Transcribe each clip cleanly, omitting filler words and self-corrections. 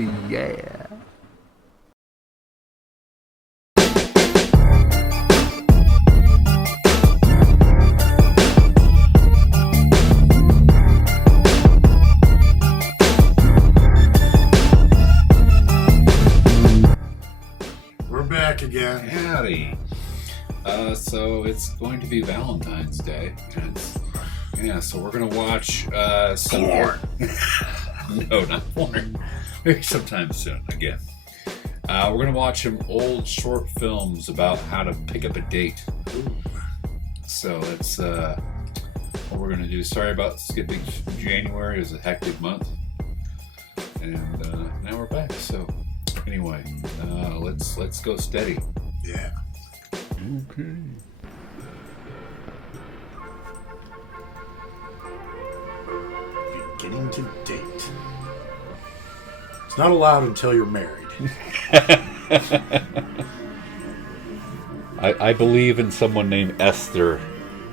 Yeah. We're back again. Howdy. So it's going to be Valentine's Day. So we're going to watch some Porn. No, not porn. Maybe sometime soon again. We're going to watch some old short films about how to pick up a date. So that's what we're going to do. Sorry about skipping January. It was a hectic month. And now we're back. So anyway, let's go steady. Yeah. Okay. Beginning to date. It's not allowed until you're married. I believe in someone named Esther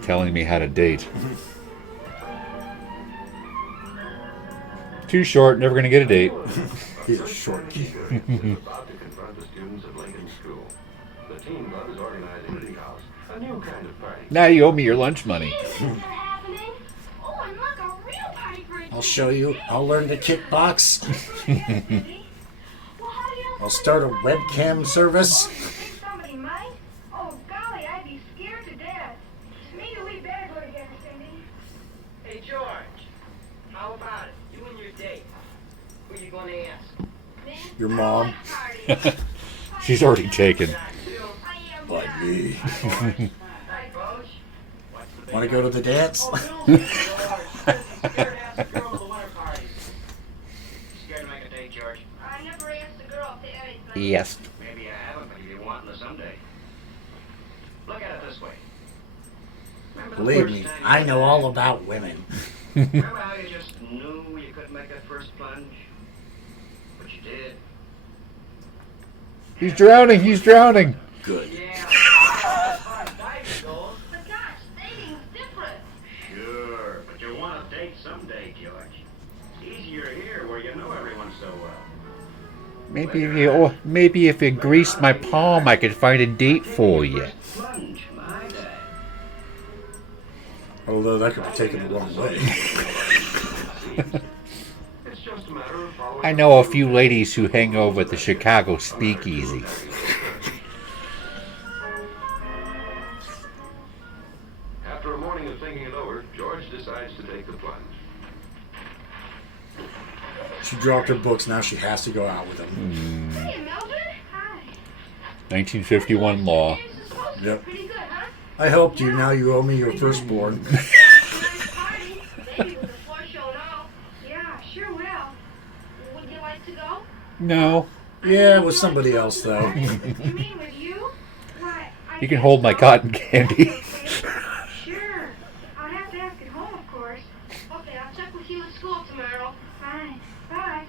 telling me how to date. Too short, never gonna get a date. He's a short kid. About to confront the students of Lincoln School. The teen club is organizing at the house a new kind of party. Now you owe me your lunch money. I'll show you. I'll learn to kickbox. I'll start a webcam service. Hey, George. How about it? You and your date. Who you going to ask? Your mom. She's already taken. Like me. Hey, Coach. Want to go to the dance? Scared to make a date, George? I never asked a girl to anything. Yes. Maybe I haven't, but you've been wanting to someday. Look at it this way. Remember the Believe first me, time you I met know that all guy? about women. Remember how you just knew you couldn't make that first plunge? But you did. He's drowning, he's drowning. Good. Yeah. As far as diving goes, But gosh, dating's different. sure, but you want to date someday, George. It's easier here where you know everyone so well. Maybe if you grease my palm, I could find a date for you. Plunge, my guy. Although that could be taken the wrong way. It's just a matter of following. I know a few ladies who hang over at the Chicago Speakeasy. After a morning of thinking it over, George decides to take the plunge. She dropped her books, now she has to go out with him. Hey, Melvin. Hi. 1951 law. This is supposed to Yep. be pretty good, huh? I helped you, now you owe me your firstborn. Nice party. Maybe with the floor show and all. Yeah, sure will. Would you like to go? No. Yeah, with somebody else, though. You mean with you? Why, I You can hold my cotton candy. Sure. I'll have to ask at home, of course. Okay, I'll check with you at school tomorrow. Fine. Bye.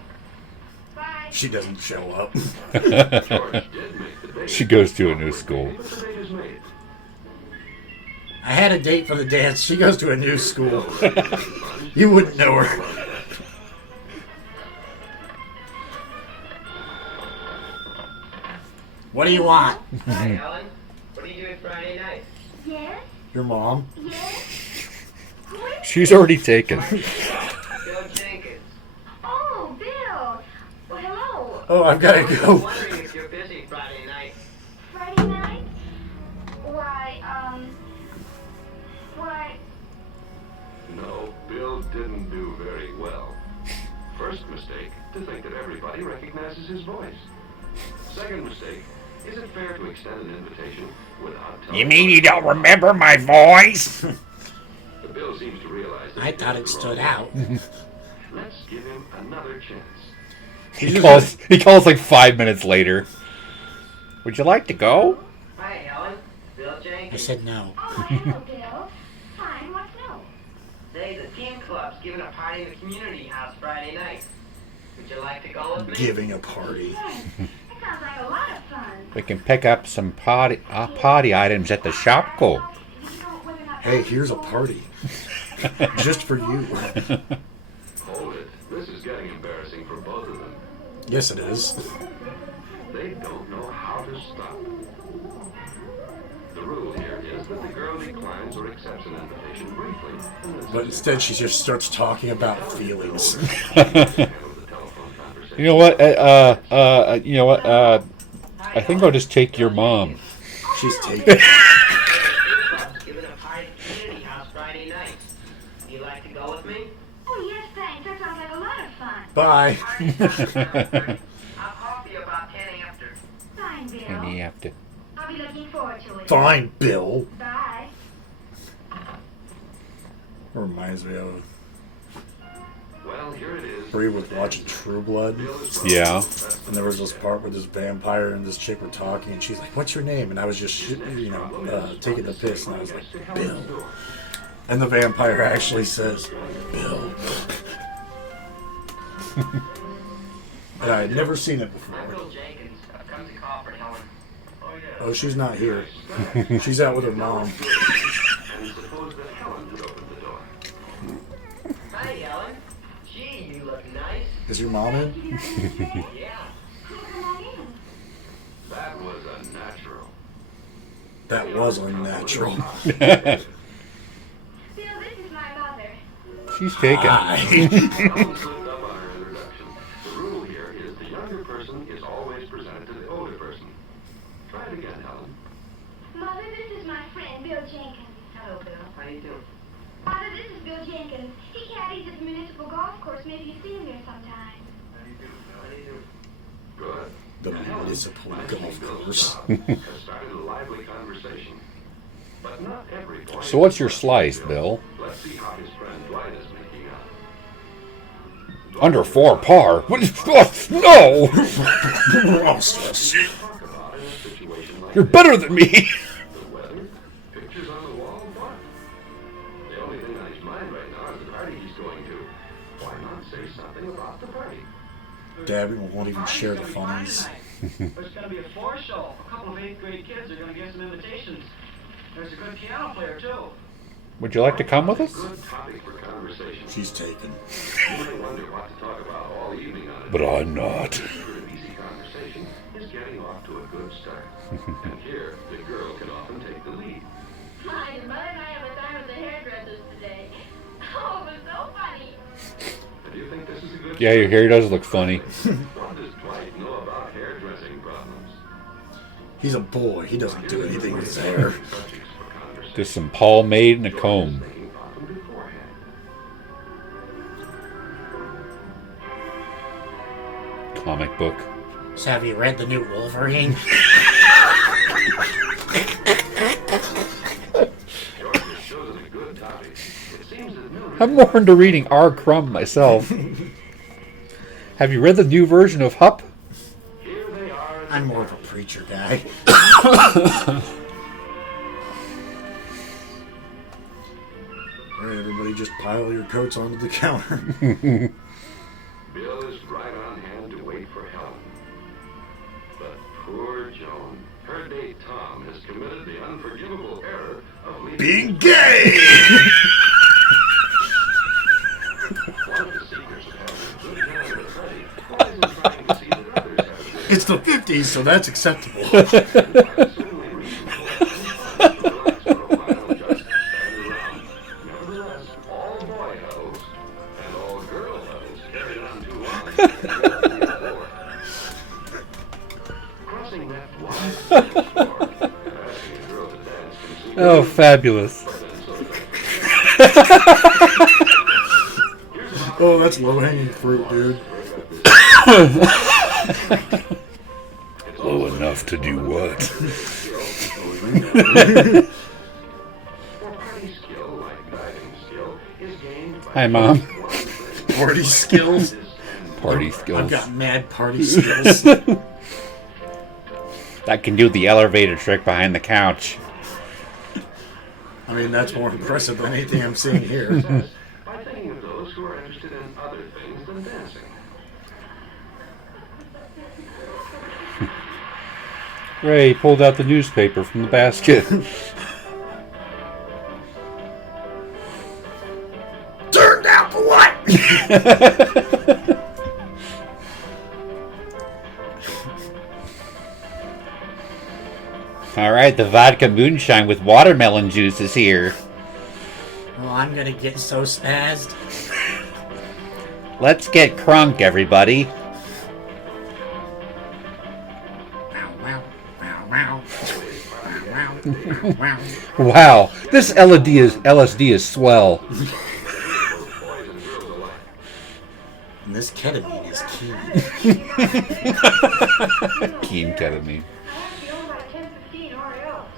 Bye. She doesn't show up. George did make the date. She goes to a new school. But the date is made. I had a date for the dance. She goes to a new school. You wouldn't know her. What do you want? Hi, Ellen. What are you doing Friday night? Yes? Your mom? Yes? Who is She's already taken. Bill Jenkins. Oh, Bill. Well, hello. Oh, I've got to I'm go. wondering if you're busy Friday night. Friday night? Why, No, Bill didn't do very well. First mistake, to think that everybody recognizes his voice. Second mistake, is it fair to extend an invitation without telling You mean you don't remember my voice? Bill seems to realize that I thought it stood out. Let's give him another chance. He calls like 5 minutes later. Would you like to go? Hi, Ellen. Bill I Jenkins. said no. oh, hello, Bill. Fine, what's new? Say the teen club's giving a party in the community house Friday night. Would you like to go with me? Giving a party. Yes, that sounds like a lot of fun. We can pick up some party items at the shop co. Hey, here's a party. Just for you. Hold it. This is getting embarrassing for both of them. Yes, it is. They don't know how to stop. The rule here is that the girl declines or accepts an invitation briefly. And then But instead, she just starts talking about feelings. handles the telephone conversation. You know what? You know what? I think I'll just take your mom. She's taken. Club's giving a party at the community house Friday night. You like to go with me? Oh, yes, thanks. That sounds like a lot of fun. Bye. I'll call you about 10 after. Fine, Bill. And you have to. I'll be looking forward to it. Fine, Bill. Bye. Reminds me of Well, here it is. Bree was watching True Blood, Yeah. and there was this part where this vampire and this chick were talking, and she's like, "What's your name?" And I was just, taking the piss, and I was like, "Bill." And the vampire actually says, "Bill." And I had never seen it before. Bill Jenkins. I've come to call for Helen. Oh, yeah. Oh, she's not here. She's out with her mom. And suppose that Helen would open the door. Hi, Helen. Gee, you look nice. Is your mom in? Yeah. Come on in. That was unnatural. That was unnatural. Bill, this is my mother. She's taken. Hi. Helen slipped up on her introduction. The rule here is the younger person is always presented to the older person. Try it again, Helen. Mother, this is my friend, Bill Jenkins. Hello, Bill. How you doing? Father, this is Bill Jenkins. He caddies at the municipal golf course. Maybe you see him here sometime. How do you do? Good. The municipal golf course. Has started a lively conversation. But not every boy. So what's your slice, Bill? Let's see how his friend Dwight is making out. Under 4 par. What is, no! Talk about in a situation like You're this. better than me. The weather, pictures on the wall, what? The only thing on his mind right now is the party he's going to. Why not say something about the party? Dad won't even share the funnies. There's going to be a floor show. A couple of 8th grade kids are going to get some invitations. There's a good piano player, too. Would you like to come with us? Good topic for conversation. She's taken. You may wonder what to talk about all evening on it. But I'm not. For an easy conversation is getting off to a good start. And here, the girl can often take the lead. Hi, Mother and I have a time at the hairdresser's today. Oh, it was so funny. Do you think this is a good Yeah, your hair does look funny. What does Dwight know about hairdressing problems? He's a boy. He doesn't do anything with his hair. Subjects for conversation. Just some pomade and a comb. Thinking about them beforehand. Comic book. So have you read the new Wolverine? George has chosen a good topic. It seems that Mildred I'm more into reading R. Crumb myself. Have you read the new version of Hup? here they are. I'm more of a preacher guy. Alright, everybody just pile your coats onto the counter. Bill is right on hand to wait for Helen. But poor Joan, her date Tom has committed the unforgivable error of leaving Being gay! one of the secrets of having a good time at a party lies in trying to see that others have a good It's the 50s, so that's acceptable. Certainly reasonable. Relax for a while and just stand around. Nevertheless, all boy huddles and all girl huddles carried on too long. Crossing that wide floor and asking a girl to dance can seem Oh, fabulous. Oh, that's low-hanging fruit, dude. Low enough to do what? For party skill, like diving skill, is gained by Hi, Mom. Party skills. Party I've skills. got mad party skills. That can do the elevator trick behind the couch. I mean, that's more impressive than anything I'm seeing here. by thinking of those who are interested in other things than dancing. Ray pulled out the newspaper from the basket. Turned out for what? All right, the vodka moonshine with watermelon juice is here. Oh, I'm gonna get so spazzed. Let's get crunk, everybody. Wow, this LSD is swell. And this ketamine is key. Keen ketamine. I have to be home by 10:15 or else.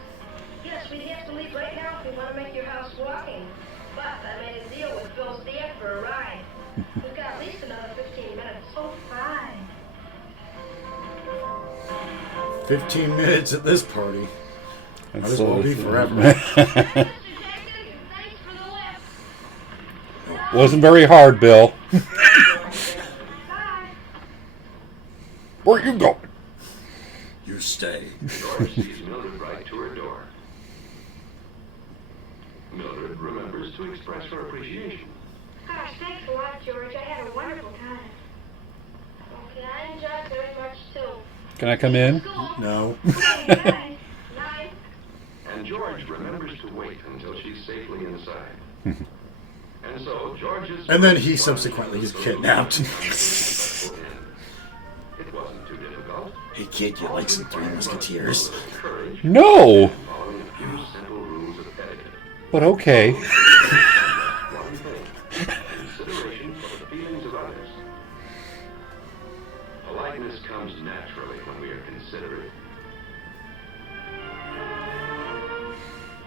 Yes, we have to leave right now if we want to make your house walking. But I made a deal with Phil's dad for a ride. We've got at least another 15 minutes. Oh, fine. 15 minutes at this party. Might as well be forever. Mr. Detective, thanks for the lift. Wasn't very hard, Bill. Bye. Where you going? You stay. George sees Mildred right to her door. Mildred remembers to express her appreciation. Gosh, thanks a lot, George. I had a wonderful time. Okay, I enjoyed very much too. Can I come in? No. Okay, guys. Night. And George remembers to wait until she's safely inside. And so George's... And then he subsequently is kidnapped. It wasn't too difficult. Hey kid, you like some Three Musketeers? Courage, No, following a few simple rules of etiquette. but okay. One thing, consideration for the feelings of others. Politeness comes naturally when we are considerate.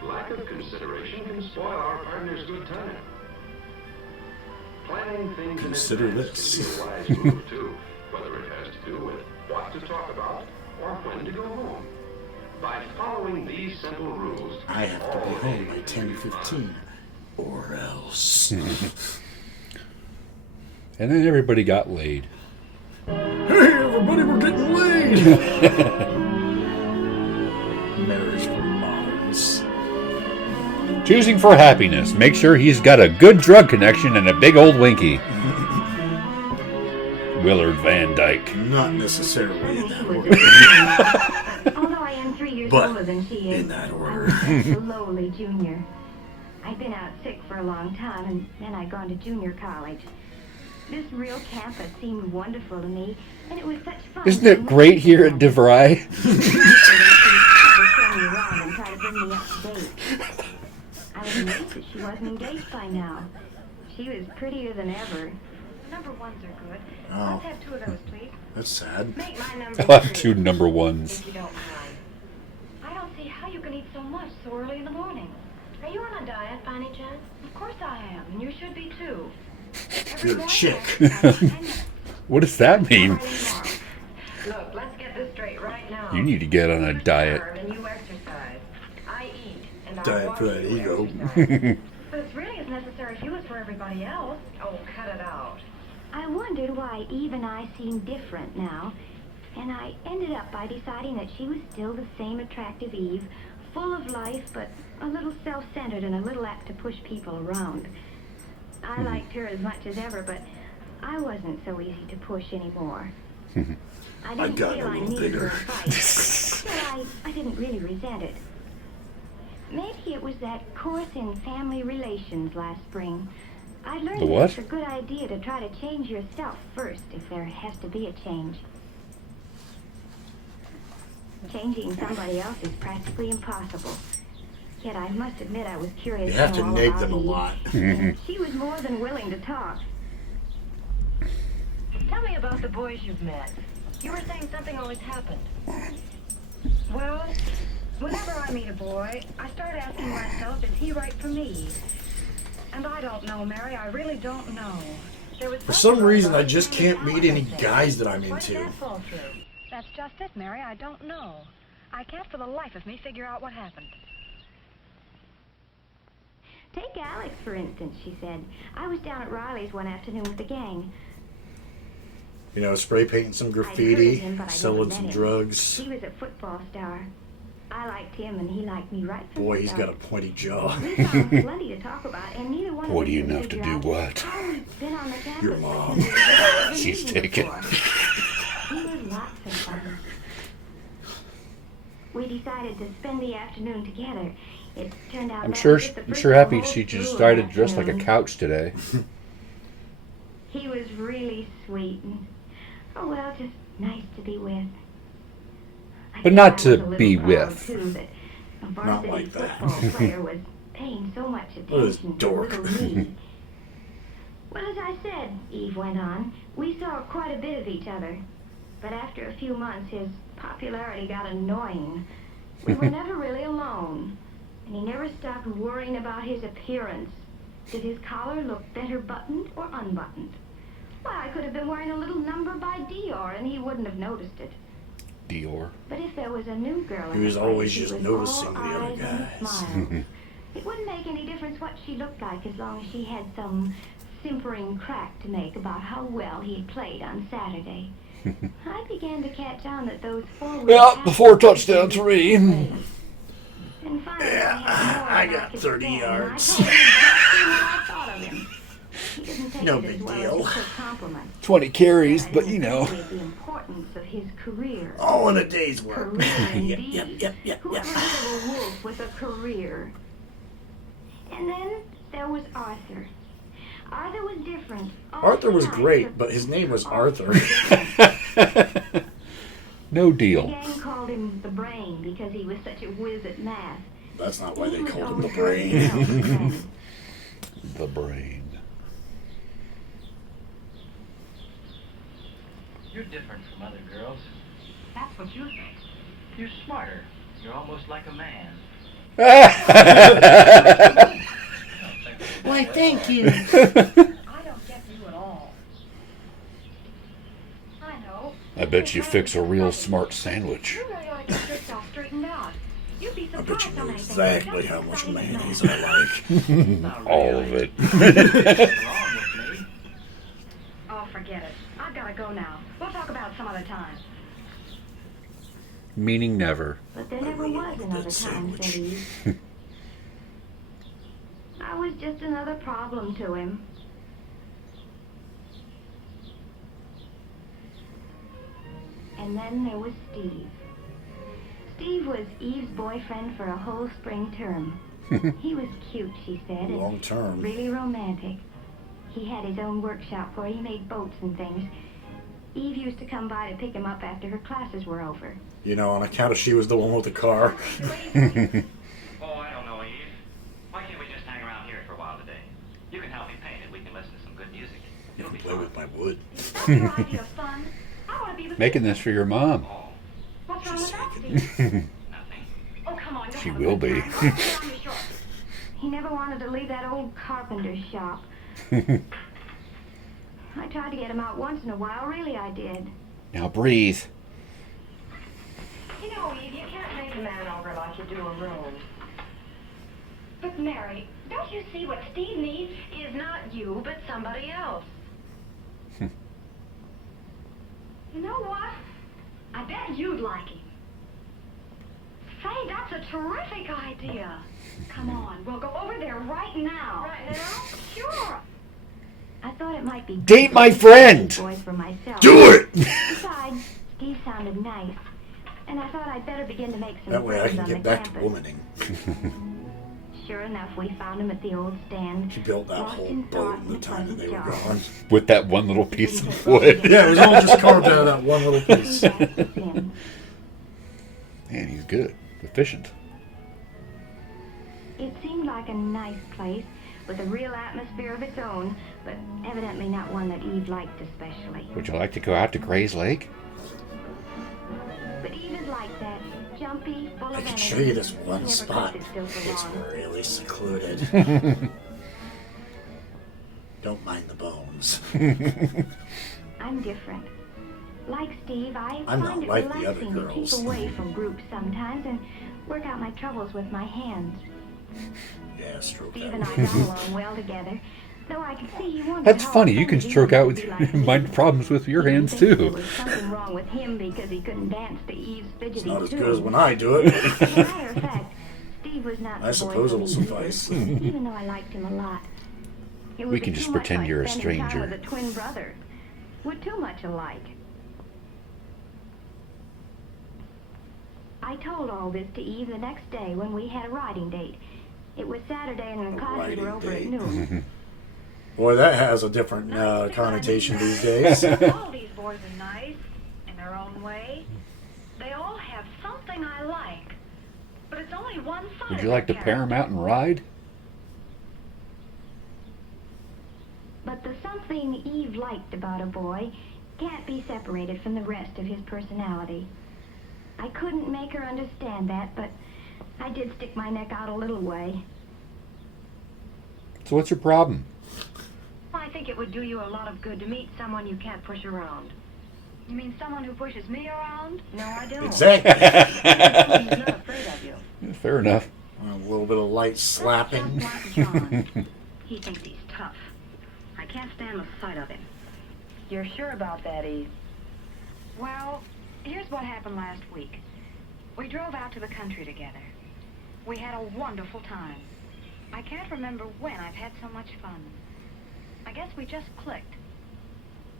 Lack of consideration can spoil our partner's good time. Planning things Consider in advance this. can be a wise move too, whether it has to do with what to talk about or when to go home. By following these simple rules, I have to be home by 10:15, or else. And then everybody got laid. Hey everybody, we're getting laid! Marriage for moderns. Choosing for happiness. Make sure he's got a good drug connection and a big old winky. Willard Van Dyke. Not necessarily in that order. Although I am 3 years But older than she is, in that I order. was just a lowly junior. I'd been out sick for a long time, and then I'd gone to junior college. This real campus seemed wonderful to me, and it was such fun. Isn't it great here at DeVry? They show me around and try to bring me up to date. I was amazed that she wasn't engaged by now. She was prettier than ever. Number ones are good. Oh. Let's have 2 of those, please. That's sad. Make my number I'll have 3, two number ones. if you don't mind. I don't see how you can eat so much so early in the morning. Are you on a diet, by any chance? Of course I am, and you should be too. Every You're a morning chick. I exercise 10 minutes. What does that mean? Look, let's get this straight right now. You need to get on a diet. And you exercise. I eat, and I Diet watch for that you ego. exercise. But it's really as necessary for you as for everybody else. Oh, cut it out. I wondered why Eve and I seemed different now, and I ended up by deciding that she was still the same attractive Eve, full of life, but a little self-centered and a little apt to push people around. I liked her as much as ever, but I wasn't so easy to push anymore. I didn't got feel a I little needed bigger. her fight, but still I didn't really resent it. Maybe it was that course in family relations last spring. I learned The that what? it's a good idea to try to change yourself first if there has to be a change. Changing somebody else is practically impossible. Yet I must admit I was curious You have to know all nag about them a Eve, lot. and she was more than willing to talk. Tell me about the boys you've met. You were saying something always happened. Well, whenever I meet a boy, I start asking myself, is he right for me? And I don't know, Mary, I really don't know. There was For something some reason, about I just family can't meet any politics. guys that I'm Why did into. that fall through? That's just it, Mary, I don't know. I can't for the life of me figure out what happened. Take Alex, for instance, she said. I was down at Riley's one afternoon with the gang. You know, spray painting some I'd heard graffiti, of him, but I selling never some met him. drugs. He was a football star. I liked him, and he liked me right from Boy, the he's start. got a pointy jaw. We found plenty to talk about, and neither one Pointy of us could enough to figure do out what? how we'd been on the campus Your like mom. we had never She's been taken. before. We were lots of fun. We we decided to spend the afternoon together. It turned out I'm that sure was just the I'm first sure of a happy whole she just slew of decided to dress like a afternoons. couch today. He was really sweet and, oh well, just nice to be with. I But guess not I to to was a little be proud, with. Too, that a Not varsity like that. football player was paying so much What a attention to dork. little me. Well, as I said, Eve went on, we saw quite a bit of each other. But after a few months, his popularity got annoying. We were never really alone. And he never stopped worrying about his appearance. Did his collar look better buttoned or unbuttoned? Well, I could have been wearing a little number by Dior and he wouldn't have noticed it. Dior. But if there was a new girl in He was the place, always he just was noticing all the other eyes and guys. smiles. It wouldn't make any difference what she looked like as long as she had some simpering crack to make about how well he had played on Saturday. I began to catch on that those forward Yeah, passes before touchdown were 3. great. And finally, Yeah, had more I than got could 30 stand, yards. And I told him exactly what I thought of him. He didn't take No it big as well deal. as he took compliments. 20 carries, I but didn't you know. appreciate the importance of his career. All in a day's work. Career Yep, indeed. yep. Whoever heard of a wolf with a career? And then there was Arthur. Arthur was different. Arthur was Nice, great, but his name was Arthur. No The deal. gang called him the Brain because he was such a whiz at math. That's not why He they was called him the always trying to brain. help his friends. The brain. You're different from other girls. That's what you think. You're smarter. You're almost like a man. Why, thank you. I don't get you at all. I know. I bet you fix a real smart sandwich. You really ought to get yourself straightened out. You'd be I surprised bet you how know many things exactly you how don't much decide mayonnaise is I like. Not All really. of it. Nothing wrong with me. Oh, forget it. I've got to go now. We'll talk about it some other time. Meaning never. But there I never really was want another that time, said sandwich. Eve. I was just another problem to him. And then there was Steve. Steve was Eve's boyfriend for a whole spring term. He was cute, she said, and Long term. really romantic. He had his own workshop where he made boats and things. Eve used to come by to pick him up after her classes were over. You know, on account of she was the one with the car. Oh, I don't know, Eve. Why can't we just hang around here for a while today? You can help me paint and we can listen to some good music. You It'll can be play fun. with my wood. That's your idea of fun. I want to be with Making you. this for your mom. Oh, What's wrong with that, Just Steve? nothing. Oh, come on. You'll She have a will good be. time. Go put on your shorts. He never wanted to leave that old carpenter's shop. I tried to get him out once in a while, really I did. Now breathe. You know, Eve, you can't make a man over like you do a room. But, Mary, don't you see what Steve needs is not you, but somebody else? You know what? I bet you'd like him. Say, that's a terrific idea. Come on, we'll go over there right now. Right now? Sure. I thought it might be Date my friend! boys for myself. Do it! Besides, Steve sounded nice, and I thought I'd better begin to make some That way I friends can on get the back to campus. womaning. Sure enough, we found him at the old stand. She built that lost whole in boat thought in the and time that they were pleasant gone. With that one little piece of wood. Yeah, it was all just carved out of that one little piece. That was him. Man, he's good. Efficient. It seemed like a nice place with a real atmosphere of its own, but evidently not one that Eve liked especially. Would you like to go out to Gray's Lake? But Eve is like that, jumpy, full of I can energy. show you this She one never spot. kept it still for It's long. really secluded. Don't mind the bones. I'm different. Like Steve, I I'm not find it like the other relaxing to girls. keep away from groups sometimes and work out my troubles with my hands. Yeah, stroke Steve that and I one. got along well together, though I could see he wanted That's how funny. You can offended stroke Eve out would with be like me, mind but problems with your he didn't hands think There too. was something wrong with him because he couldn't dance to Eve's fidgety It's not as tune. good as when I do it. As a matter of fact, Steve was not I the boy suppose for it'll me either, suffice. even though I liked him a lot. It We would can be just too much pretend like you're a spending time stranger. with a twin brother. We're too much alike. I told all this to Eve the next day when we had a riding date. It was Saturday and the classes were over at noon. Boy, that has a different connotation these days. All these boys are nice in their own way. They all have something I like, but it's only one side. Would of you like to their pair 'em out and ride? But the something Eve liked about a boy can't be separated from the rest of his personality. I couldn't make her understand that, but I did stick my neck out a little way. So what's your problem? I think it would do you a lot of good to meet someone you can't push around. You mean someone who pushes me around? No, I don't. Exactly. He's not afraid of you. Fair enough. A little bit of light slapping. Just like John. He thinks he's tough. I can't stand the sight of him. You're sure about that, Eve? Well, here's what happened last week. We drove out to the country together. We had a wonderful time. I can't remember when I've had so much fun. I guess we just clicked.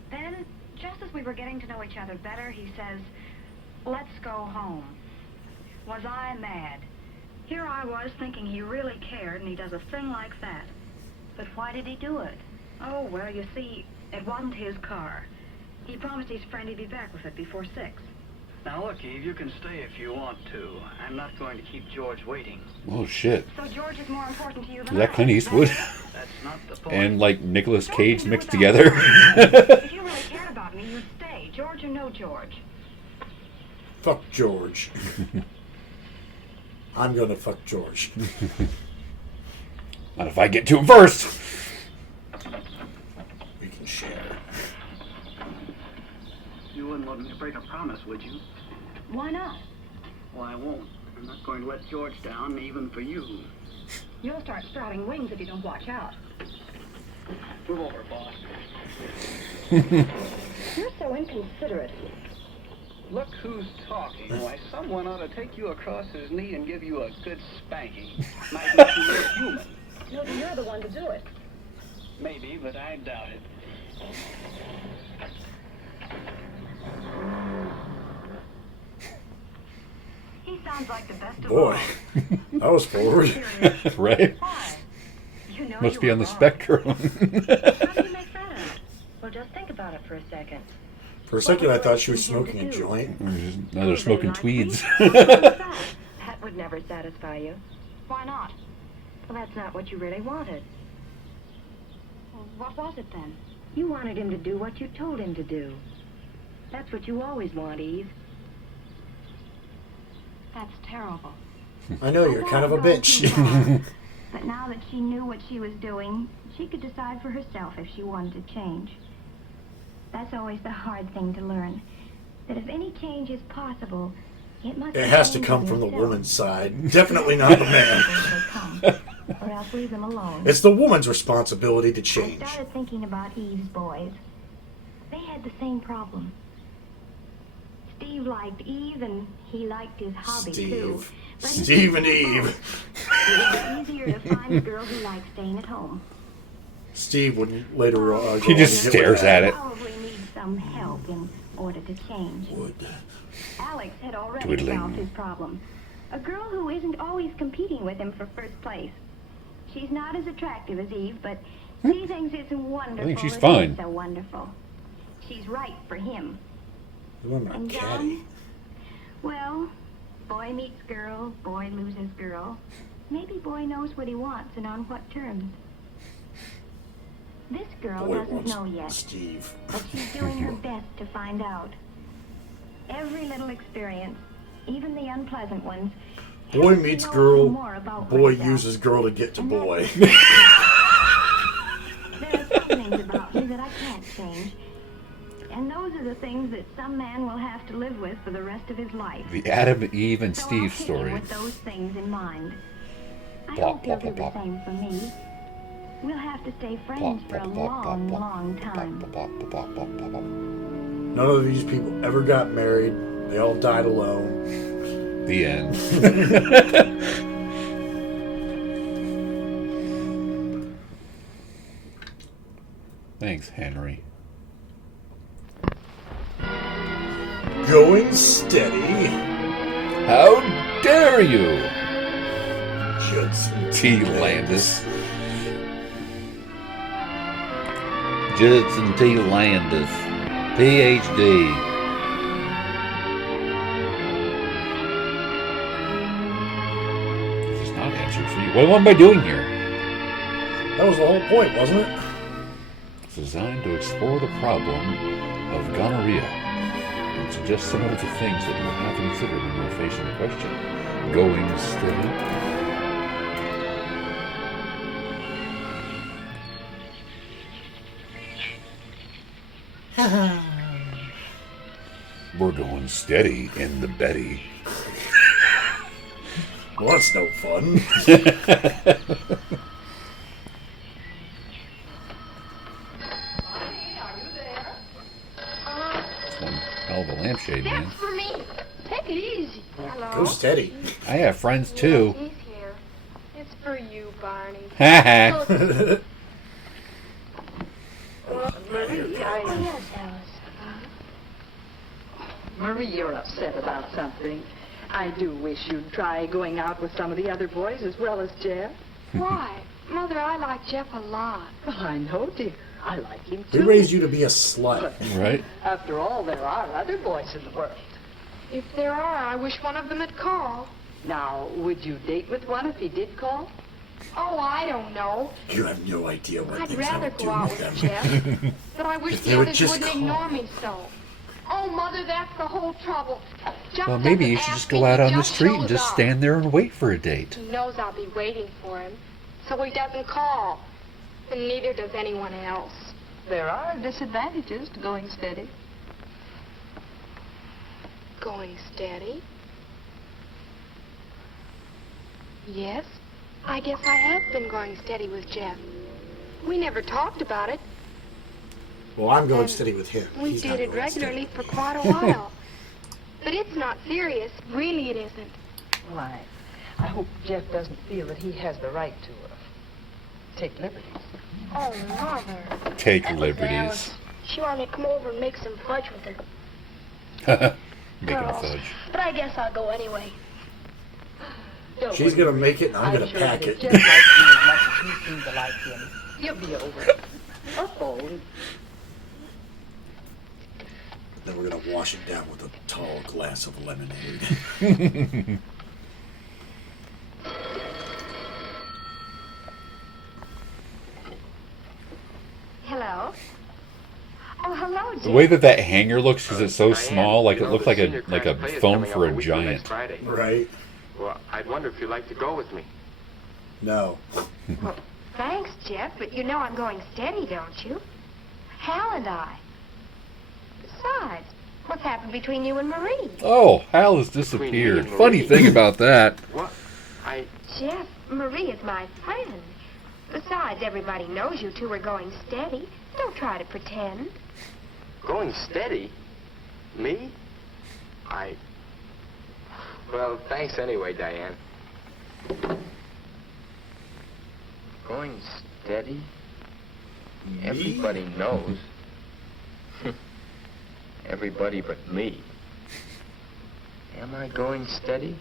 Then, just as we were getting to know each other better, he says, "Let's go home." Was I mad? Here I was thinking he really cared, and he does a thing like that. But why did he do it? Oh, well, you see, it wasn't his car. He promised his friend he'd be back with it before 6. Now look, Eve, you can stay if you want to. I'm not going to keep George waiting. Oh shit. So George is more important to you than Is that I. Clint Eastwood? That's not the point. And like Nicolas Cage mixed together? If you really cared about me, you'd stay, George or no George. Fuck George. I'm gonna fuck George. Not if I get to him first. We can share. You wouldn't want me to break a promise, would you? Why not? Well, I won't. I'm not going to let George down, even for you. You'll start sprouting wings if you don't watch out. Move over, boss. You're so inconsiderate. Look who's talking. Why, someone ought to take you across his knee and give you a good spanking. Might make you more human. Maybe you're the one to do it. Maybe, but I doubt it. He sounds like the best of Boy, all. that was forward. Right? Why? You know Must you be were on the wrong. spectrum. How do you make that out? Well, just think about it for a second. For a second, I thought she was smoking a joint. Now they're smoking tweeds. That would never satisfy you. Why not? Well, that's not what you really wanted. Well, what was it then? You wanted him to do what you told him to do. That's what you always want, Eve. That's terrible. I know you're kind of a bitch. But now that she knew what she was doing, she could decide for herself if she wanted to change. That's always the hard thing to learn. That if any change is possible, it must It has to be come from the yourself. woman's side. Definitely not the man. Or else leave them alone. It's the woman's responsibility to I change. started thinking about Eve's boys. They had the same problem. Steve liked Eve, and he liked his hobby too. Steve. But he Steve and couldn't Eve. It was easier to find a girl who liked staying at home. Steve would later go He on just to get with stares at it. Probably need some help in order to change. Would. Alex had already Twiddling. solved his problem. A girl who isn't always competing with him for first place. She's not as attractive as Eve, but she thinks it's wonderful. I think she's that fine. he's so wonderful. She's right for him. The woman And are John? catty. Well, boy meets girl, boy loses girl. Maybe boy knows what he wants and on what terms. This girl Boy doesn't wants know yet, Steve. but she's doing her best to find out. Every little experience, even the unpleasant ones, Boy helps meets me know girl. more about Boy myself. uses girl to get to And boy. There are some things about me that I can't change. And those are the things that some man will have to live with for the rest of his life. The Adam, Eve, and So I'll Steve hit him story. with those things in mind. I Plop, hope he'll plop, do plop, the plop. same for me. We'll have to stay Plop, friends for a plop, plop, plop, long, plop, long plop, time. plop, plop, plop, plop, plop, plop. None of these people ever got married. They all died alone. The end. Thanks, Henry. Going steady. How dare you? Judson T. Landis. Judson T. Landis. PhD. He's not answered for you. What am I doing here? That was the whole point, wasn't it? It's designed to explore the problem of gonorrhea and suggest some of the things that you will have to consider when you're facing the question. Going steady. We're going steady in the Betty. Well, that's no fun. It's one hell of a lampshade, man. That's for me. Take it easy. Hello. Go steady. I have friends too. He's here. It's for you, Barney. Haha. Yes, Alice. Marie, you're upset about something. I do wish you'd try going out with some of the other boys as well as Jeff. Why? Mother, I like Jeff a lot. Well, I know, dear. I like him Who too. raised you to be a slut? Right? After all, there are other boys in the world. If there are, I wish one of them had called. Now, would you date with one if he did call? Oh, I don't know. You have no idea what I'd things I rather would do go out with with them. Jeff. But I wish If the they would others just wouldn't call. ignore me so. Oh, Mother, that's the whole trouble. Jeff Well, maybe doesn't you should ask just me, go out he on the street and shows just up. stand there and wait for a date. He knows I'll be waiting for him, so he doesn't call. And neither does anyone else. There are disadvantages to going steady. Going steady? Yes, I guess I have been going steady with Jeff. We never talked about it. Well, I'm going steady with him. We He's did not it going regularly steady. for quite a while. But it's not serious. Really, it isn't. Why, I hope Jeff doesn't feel that he has the right to take liberties. Oh, Mother. Take liberties. She wanted to come over and make some fudge with her. Making Girls. fudge. But I guess I'll go anyway. Don't She's worry, going to make it, and I'm going to sure pack that it. Jeff likes you as much as you seem to like him. He'll be over it. Uh-oh. Then we're going to wash it down with a tall glass of lemonade. Hello? Oh, hello, Jeff. The way that hanger looks, because it's so small, like it looked like a phone for a giant. Right? Well, I'd wonder if you'd like to go with me. No. Well, thanks, Jeff, but you know I'm going steady, don't you? Hal and I. Besides, what's happened between you and Marie? Oh, Hal has disappeared. Funny thing about that. What? Jeff, Marie is my friend. Besides, everybody knows you two are going steady. Don't try to pretend. Going steady? Me? Well, thanks anyway, Diane. Going steady? Everybody knows. Everybody but me. Am I going steady?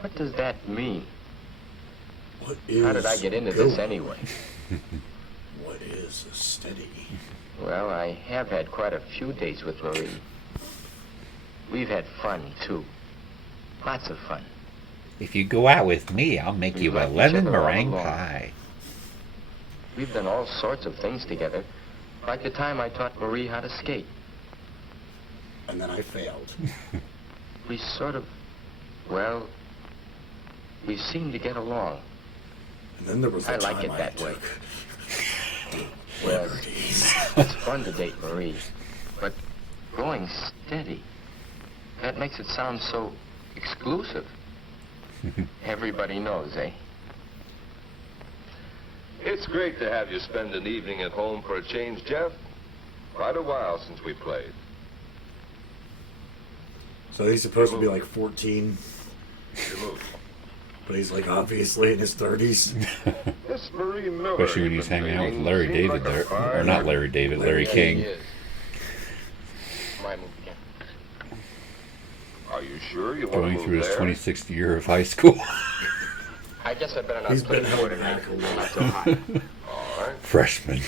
What does that mean? What is How did I get into this anyway? What is a steady? Well, I have had quite a few dates with Marie. We've had fun, too. Lots of fun. If you go out with me, I'll make We you a like each lemon other all meringue along. pie. We've done all sorts of things together. Like the time I taught Marie how to skate. And then I failed. We sort of, well, we seemed to get along. And then there was the I like time it that way. took Well, liberties. it's fun to date Marie. But going steady, that makes it sound so exclusive. Everybody knows, eh? It's great to have you spend an evening at home for a change, Jeff. Quite a while since we played. So he's supposed to be like 14, but he's like obviously in his 30s. This Marie Miller. Especially when he's you've been hanging out with dating Larry seems David like a there. fine- Or not Larry David, Larry King. He is. My move again. Are you you sure you want Going to move through his there? 26th year of high school. I guess I better not He's play been for held back a tonight. lot. Not so high. All right. Freshman.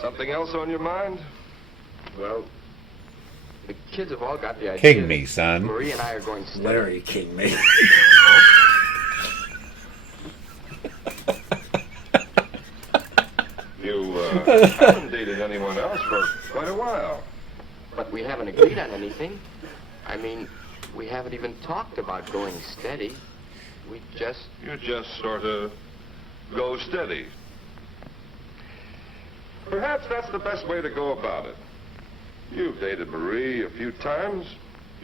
Something else on your mind? Well, the kids have all got the idea. King me, son. Marie and I are going steady. Larry King me. You haven't dated anyone else for quite a while. But we haven't agreed on anything. I mean, we haven't even talked about going steady. We just... You just sort of go steady. Perhaps that's the best way to go about it. You've dated Marie a few times.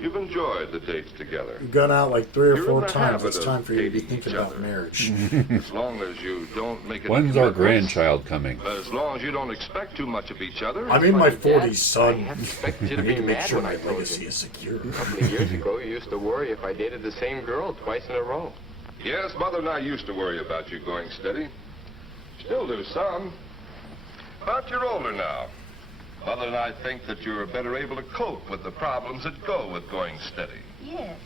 You've enjoyed the dates together. You've gone out like 3 or You're 4 in the times. habit It's of time for you to be hating thinking each about other. marriage. As long as you don't make it. When's our grandchild coming? As long as you don't expect too much of each other. I'm in my Funny, Dad. 40s, son. I have expected you I to need be to make mad sure when I my told legacy you. is secure. A couple of years ago, you used to worry if I dated the same girl twice in a row. Yes, Mother and I used to worry about you going steady. Still do some. But you're older now. Mother and I think that you're better able to cope with the problems that go with going steady. Yes.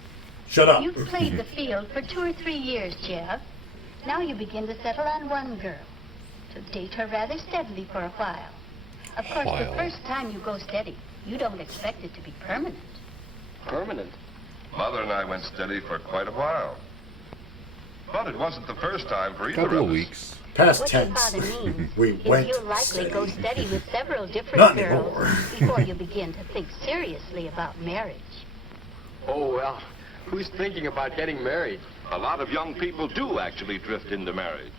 Shut up. You've played the field for 2 or 3 years, Jeff. Now you begin to settle on one girl. To date her rather steadily for a while. Of course, the first time you go steady, you don't expect it to be permanent. Permanent? Mother and I went steady for quite a while. But it wasn't the first time for either Couple of of us. weeks. Past What your tense. father means We is went you'll likely steady. go steady with several different Not girls anymore. before you begin to think seriously about marriage. Oh, well, who's thinking about getting married? A lot of young people do actually drift into marriage.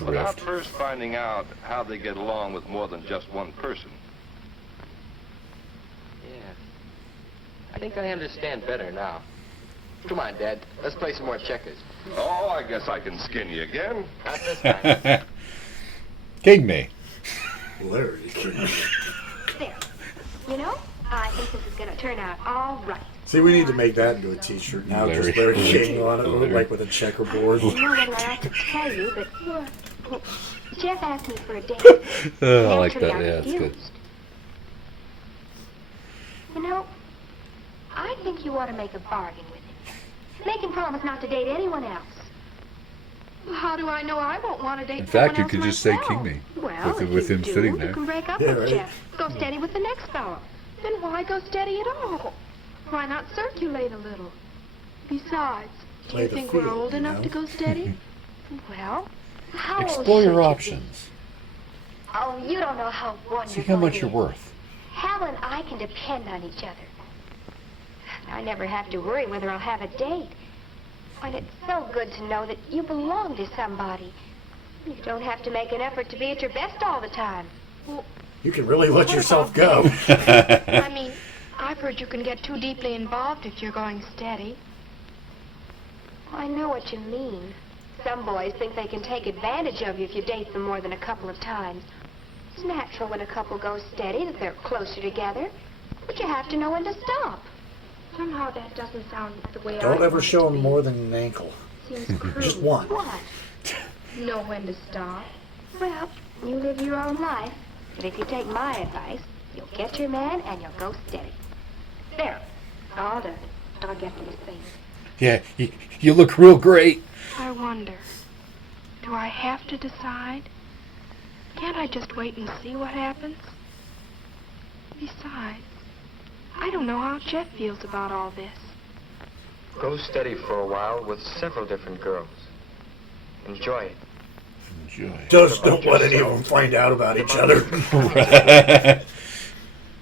Without first finding out how they get along with more than just one person. Yeah. I think I understand better now. Come on, Dad. Let's play some more checkers. Oh, I guess I can skin you again. Not this time. King me. Larry King me. There. You know, I think this is going to turn out all right. See, we need to make that into a t-shirt now. Just Larry King on it, like with a checkerboard. I don't know whether I ought to tell you, but Jeff asked me for a date. Oh, I like Naturally, that. I Yeah, that's good. refused. You know, I think you ought to make a bargain with him. Make him promise not to date anyone else. Well, how do I know I won't want to date In fact, you someone could else just say myself? King me. Well, if with you him do, sitting you there. can break up Yeah, with right. Jeff. Go steady with the next fellow. Then why go steady at all? Why not circulate a little? Besides, do Play you the think we're field, old you else know? to go steady? Well, how old Explore should your you be? options. Oh, you don't know how wonderful See how much it you're is. worth. Hal and I can depend on each other. I never have to worry whether I'll have a date. And it's so good to know that you belong to somebody. You don't have to make an effort to be at your best all the time. You can really let yourself go. I mean, I've heard you can get too deeply involved if you're going steady. I know what you mean. Some boys think they can take advantage of you if you date them more than a couple of times. It's natural when a couple goes steady that they're closer together, but you have to know when to stop. Somehow that doesn't sound the way I Don't ever want it show to him be. more than an ankle. Seems cruel. Just one. What? Know when to stop. Well, you live your own life, but if you take my advice, you'll get your man and you'll go steady. There. All done. I'll get to this thing. Yeah, you look real great. I wonder, do I have to decide? Can't I just wait and see what happens? Besides, I don't know how Jeff feels about all this. Go steady for a while with several different girls. Enjoy it. Enjoy. Just don't let any of them find out about each other.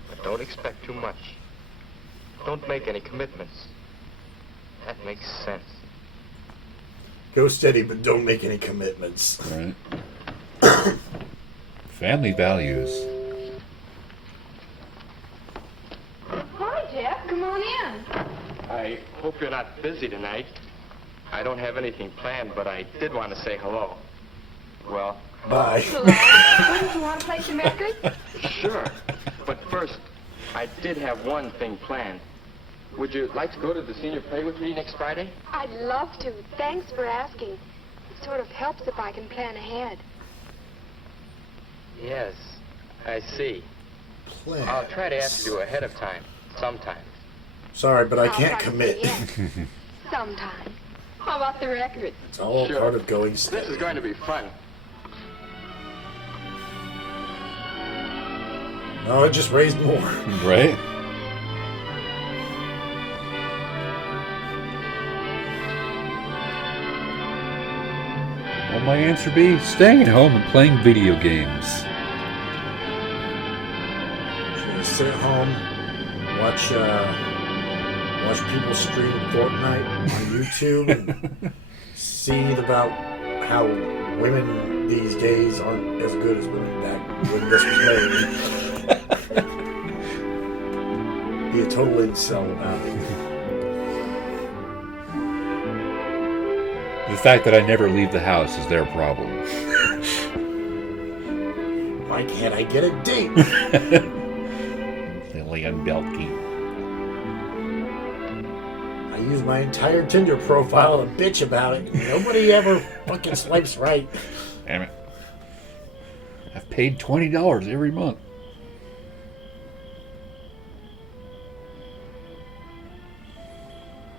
But don't expect too much. Don't make any commitments. That makes sense. Go steady, but don't make any commitments. Right. Family values. Hi, Jeff. Come on in. I hope you're not busy tonight. I don't have anything planned, but I did want to say hello. Well, Bye. Wouldn't you want to play some records? sure. But first, I did have one thing planned. Would you like to go to the senior play with me next Friday? I'd love to. Thanks for asking. It sort of helps if I can plan ahead. Yes, I see. Plans. I'll try to ask you ahead of time, sometimes. Sorry, but I I'll can't try to commit. say yes. Sometime. How about the record? It's all Sure. part of going steady. This is going to be fun. No, it just raised more. Right? Well, my answer be staying at home and playing video games. Just sit at home, watch people stream Fortnite on YouTube and see about how women these days aren't as good as women back when this was made. Be a total incel about it. The fact that I never leave the house is their problem. Why can't I get a date? Silly and Belky. I use my entire Tinder profile to bitch about it. Nobody ever fucking swipes right. Damn it. I've paid $20 every month.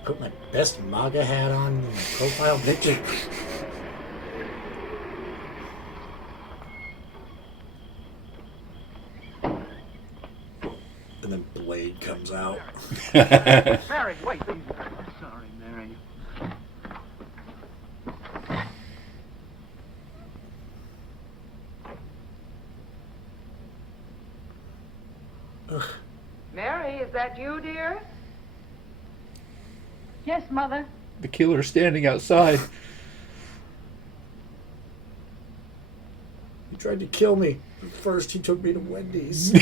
Put my best MAGA hat on in my profile picture. And then Blade comes out. Mary, wait. I'm sorry, Mary. Mary, is that you, dear? Yes, Mother. The killer's standing outside. He tried to kill me. First, he took me to Wendy's.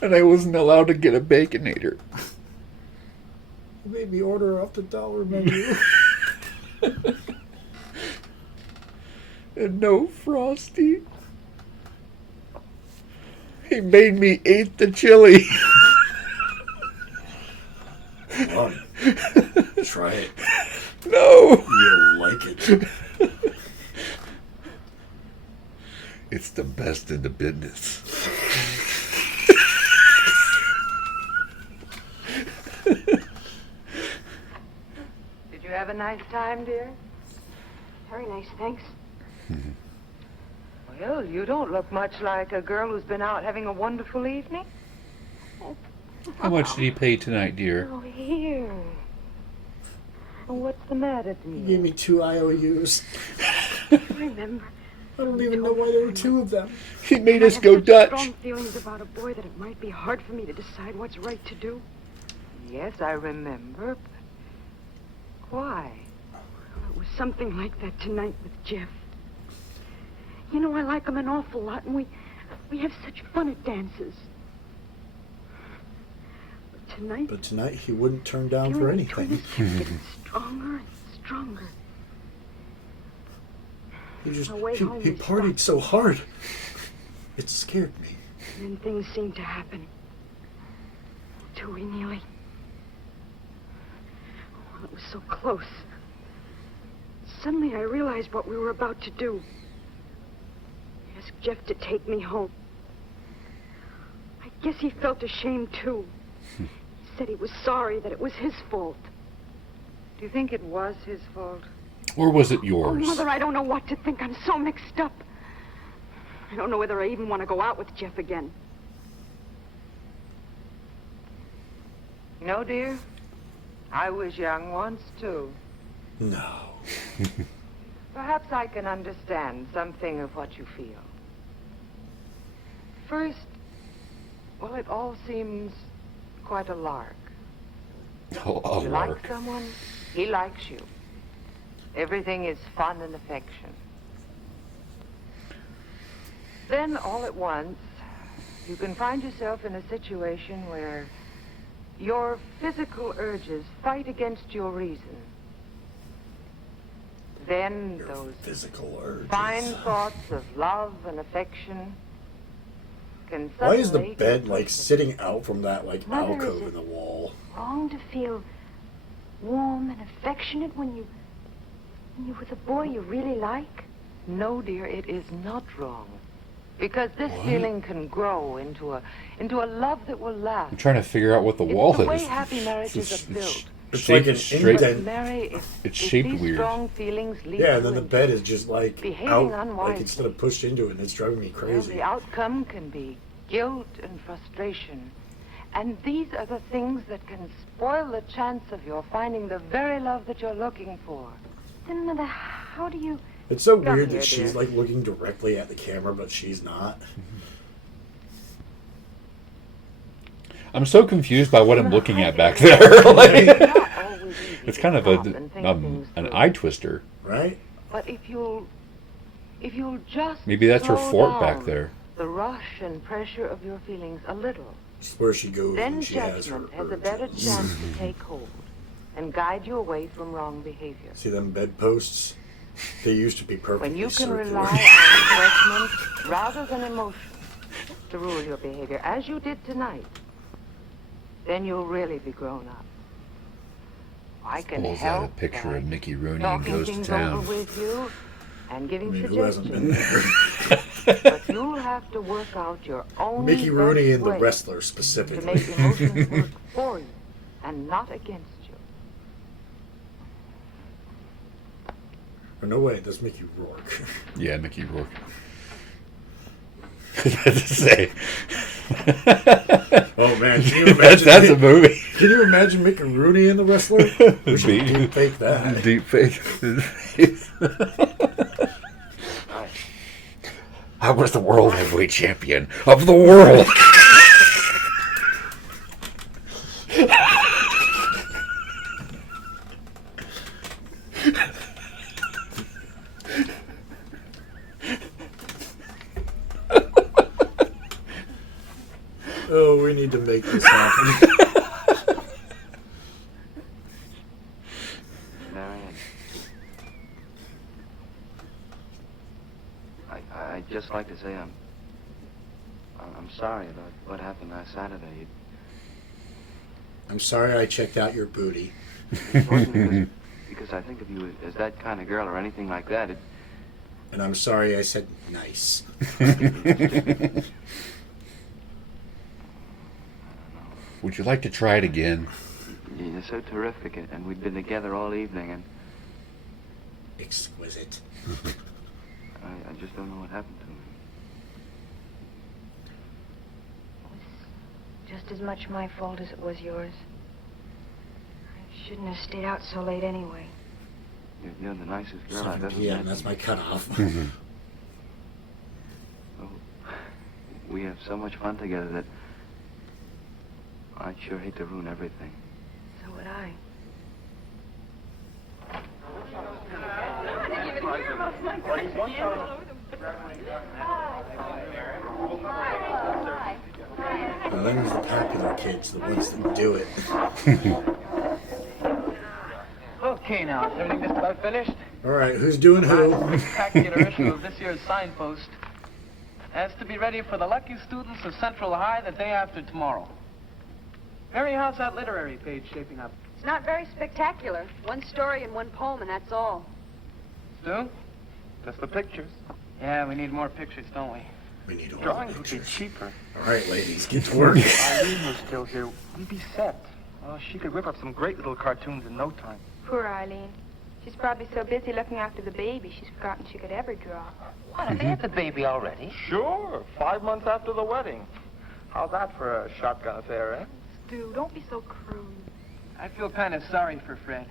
And I wasn't allowed to get a Baconator. He made me order off the dollar menu. And no Frosty. He made me eat the chili. Fun. Try it. No. You'll like it. It's the best in the business. Did you have a nice time, dear? Very nice, thanks. Well, you don't look much like a girl who's been out having a wonderful evening. How much did he pay tonight, dear? Oh, here. Oh, what's the matter, He dear? gave me 2 IOUs. Remember, I don't even know why there were 2 of them. He made I us have go such Dutch. strong feelings about a boy that it might be hard for me to decide what's right to do. Yes, I remember, but why? It was something like that tonight with Jeff. You know, I like him an awful lot, and we have such fun at dances. But tonight he wouldn't turn down for feeling between anything. us kept getting stronger and stronger. He just Our way home he we partied so hard. It scared me. And then things seemed to happen. Too nearly. Oh, it was so close. Suddenly I realized what we were about to do. I asked Jeff to take me home. I guess he felt ashamed too. He said he was sorry, that it was his fault. Do you think it was his fault? Or was it Oh, yours? Mother, I don't know what to think. I'm so mixed up. I don't know whether I even want to go out with Jeff again. No, dear. I was young once, too. No. Perhaps I can understand something of what you feel. First, well, it all seems quite a lark. Oh, a You lark. like someone, he likes you. Everything is fun and affection. Then, all at once, you can find yourself in a situation where your physical urges fight against your reason. Then those physical urges. fine thoughts of love and affection can Why is the suddenly bed like sitting out from that like Mother, is alcove it in the wall? wrong to feel warm and affectionate when you're with a boy you really like? No, dear, it is not wrong. Because this feeling can grow into a love that will last. I'm trying to figure out what the It's wall the way is. happy marriages are built. It's shaped like an straight. indent. Mary, It's if shaped these weird. strong feelings lead Yeah, you and then the into bed is just like behaving out, like unwisely. instead of pushed into it, and it's driving me Well, crazy. the outcome can be guilt and frustration. And these are the things that can spoil the chance of your finding the very love that you're looking for. Then, Mother, how do you... It's so Come weird here, that she's dear. like looking directly at the camera, but she's not. I'm so confused by what I'm looking at back there. Like, it's kind of an eye twister. Right? But if you'll just Maybe that's her slow fort back down there. the rush and pressure of your feelings a little, It's where she goes then and she has her judgment has a better urges. chance to take hold and guide you away from wrong behavior. See them bedposts? They used to be perfectly When you can circular. rely on judgment rather than emotion to rule your behavior, as you did tonight, then you'll really be grown up. I can Pulls help out a picture by of Mickey Rooney and talking goes to things town. over with you and giving I mean, who hasn't been suggestions. there? But you'll have to work out your own Mickey Rooney best and the way wrestler to specifically. make emotions work for you and not against you. Or no way, that's Mickey Rourke. Yeah, Mickey Rourke. I was about to say. Oh man, can you imagine? That's a movie. Can you imagine Mickey Rooney and the wrestler? We should deep fake that. Deep fake. I was the world heavyweight champion of the world. Oh, we need to make this happen. Marion. I'd just like to say I'm sorry about what happened last Saturday. I'm sorry I checked out your booty. It wasn't because I think of you as that kind of girl or anything like that. And I'm sorry I said nice. Would you like to try it again? You're so terrific, and we've been together all evening, and Exquisite. I just don't know what happened to me. Just as much my fault as it was yours. I shouldn't have stayed out so late anyway. You're the nicest girl I've 7 ever p.m., met. that's my cutoff. Oh, we have so much fun together that I'd sure hate to ruin everything. So would I. And then there's the popular kids, the ones that do it. Okay, now, is everything just about finished? Alright, who's doing who? Spectacular issue of this year's signpost has to be ready for the lucky students of Central High the day after tomorrow. Mary, how's that literary page shaping up? It's not very spectacular. One story and one poem, and that's all. Stu? Just the pictures. Yeah, we need more pictures, don't we? We need all Drawings the would be pictures. cheaper. Alright, ladies, get to work. Eileen was still here. We'd be set. Oh, she could whip up some great little cartoons in no time. Poor Eileen. She's probably so busy looking after the baby, she's forgotten she could ever draw. What, have they had the baby already? Sure, 5 months after the wedding. How's that for a shotgun affair, eh? Stu, don't be so crude. I feel kind of sorry for Fred.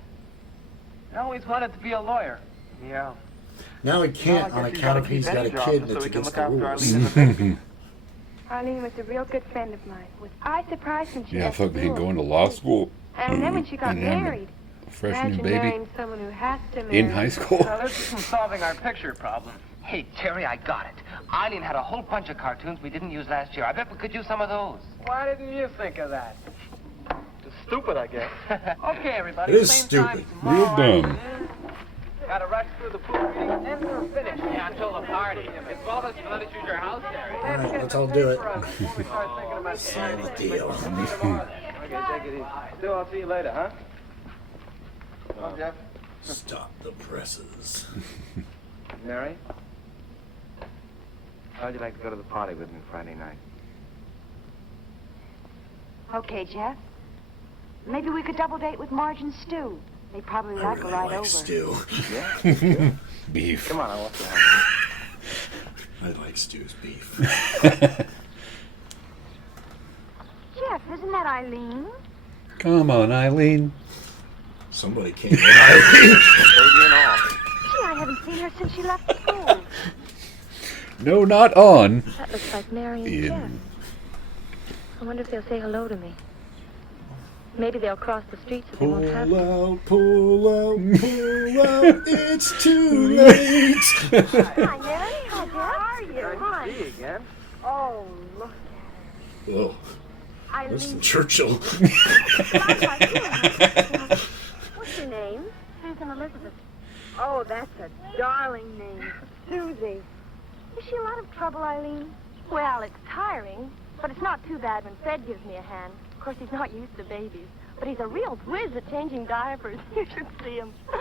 I always wanted to be a lawyer. Yeah. Now he can't Well, I on guess account of you he's gotta got keep a any kid job that's so we can against look the after rules. Arlene and the baby. Eileen was a real good friend of mine. Was I surprised when she Yeah, I left thought he'd school? go into law school. And then when she got And have a married. fresh new Imagine baby marrying someone who has to marry. in high school. Now, this is from solving our picture problem. Hey, Terry, I got it. Eileen had a whole bunch of cartoons we didn't use last year. I bet we could use some of those. Why didn't you think of that? Just stupid, I guess. Okay, everybody. It is same stupid. time tomorrow Real dumb. afternoon. Gotta rush through the proof reading and we're finished. Yeah, until the party. It's well that you let us use your house, Terry. Alright, let's all do it. Before we start thinking about Seal the deal. Okay, take it easy. Stu, I'll see you later, huh? Well, Jeff? Stop the presses. Mary? How'd you like to go to the party with me Friday night? Okay, Jeff. Maybe we could double date with Marge and Stu. They probably like a ride over. Stew. Yeah? Beef. Come on, I'll walk you home. I like Stew's beef. Jeff, isn't that Eileen? Come on, Eileen. Somebody came in, Eileen. Baby and all. Gee, I haven't seen her since she left school. No, not on. That looks like Mary and In. Jeff. I wonder if they'll say hello to me. Maybe they'll cross the street so they won't have to. Pull out, it's too late. Hi, Mary. Hi, Jeff. How are you? Nice to see you again. Oh, look. Whoa. Eileen. Winston Churchill. What's your name? Susan Elizabeth. Oh, that's a darling name. Susie. Is she a lot of trouble, Eileen? Well, it's tiring, but it's not too bad when Fred gives me a hand. Of course, he's not used to babies, but he's a real whiz at changing diapers. You should see him. Of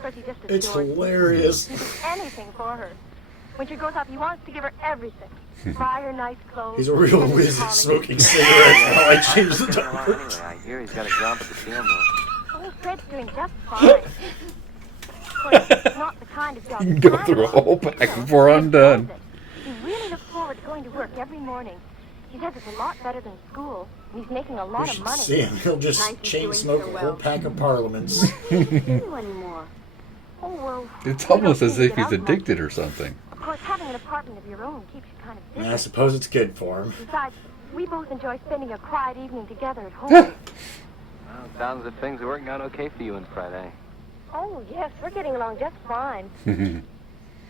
course, he just adores It's hilarious. He does anything for her. When she grows up, he wants to give her everything. Buy her nice clothes. He's a real send her whiz to at college. smoking cigarettes while I change the Well, diapers. anyway, I hear he's got a job at the steel mill. Oh, Fred's doing just fine. Of course, it's not the kind of job You can go I through a want. whole pack before I'm done. He really looks forward to going to work every morning. He says it's a lot better than school, and he's making a You lot of should money. see him. He'll just Nice he's chain doing smoke so a well. whole pack of parliaments. He doesn't do anymore. Oh, well. It's we almost don't as seem to if get he's out much. addicted or something. Of course, having an apartment of your own keeps you kind of busy. And I suppose it's good for him. Besides, we both enjoy spending a quiet evening together at home. Well, it sounds as if things are working out okay for you and Friday. Oh, yes, we're getting along just fine.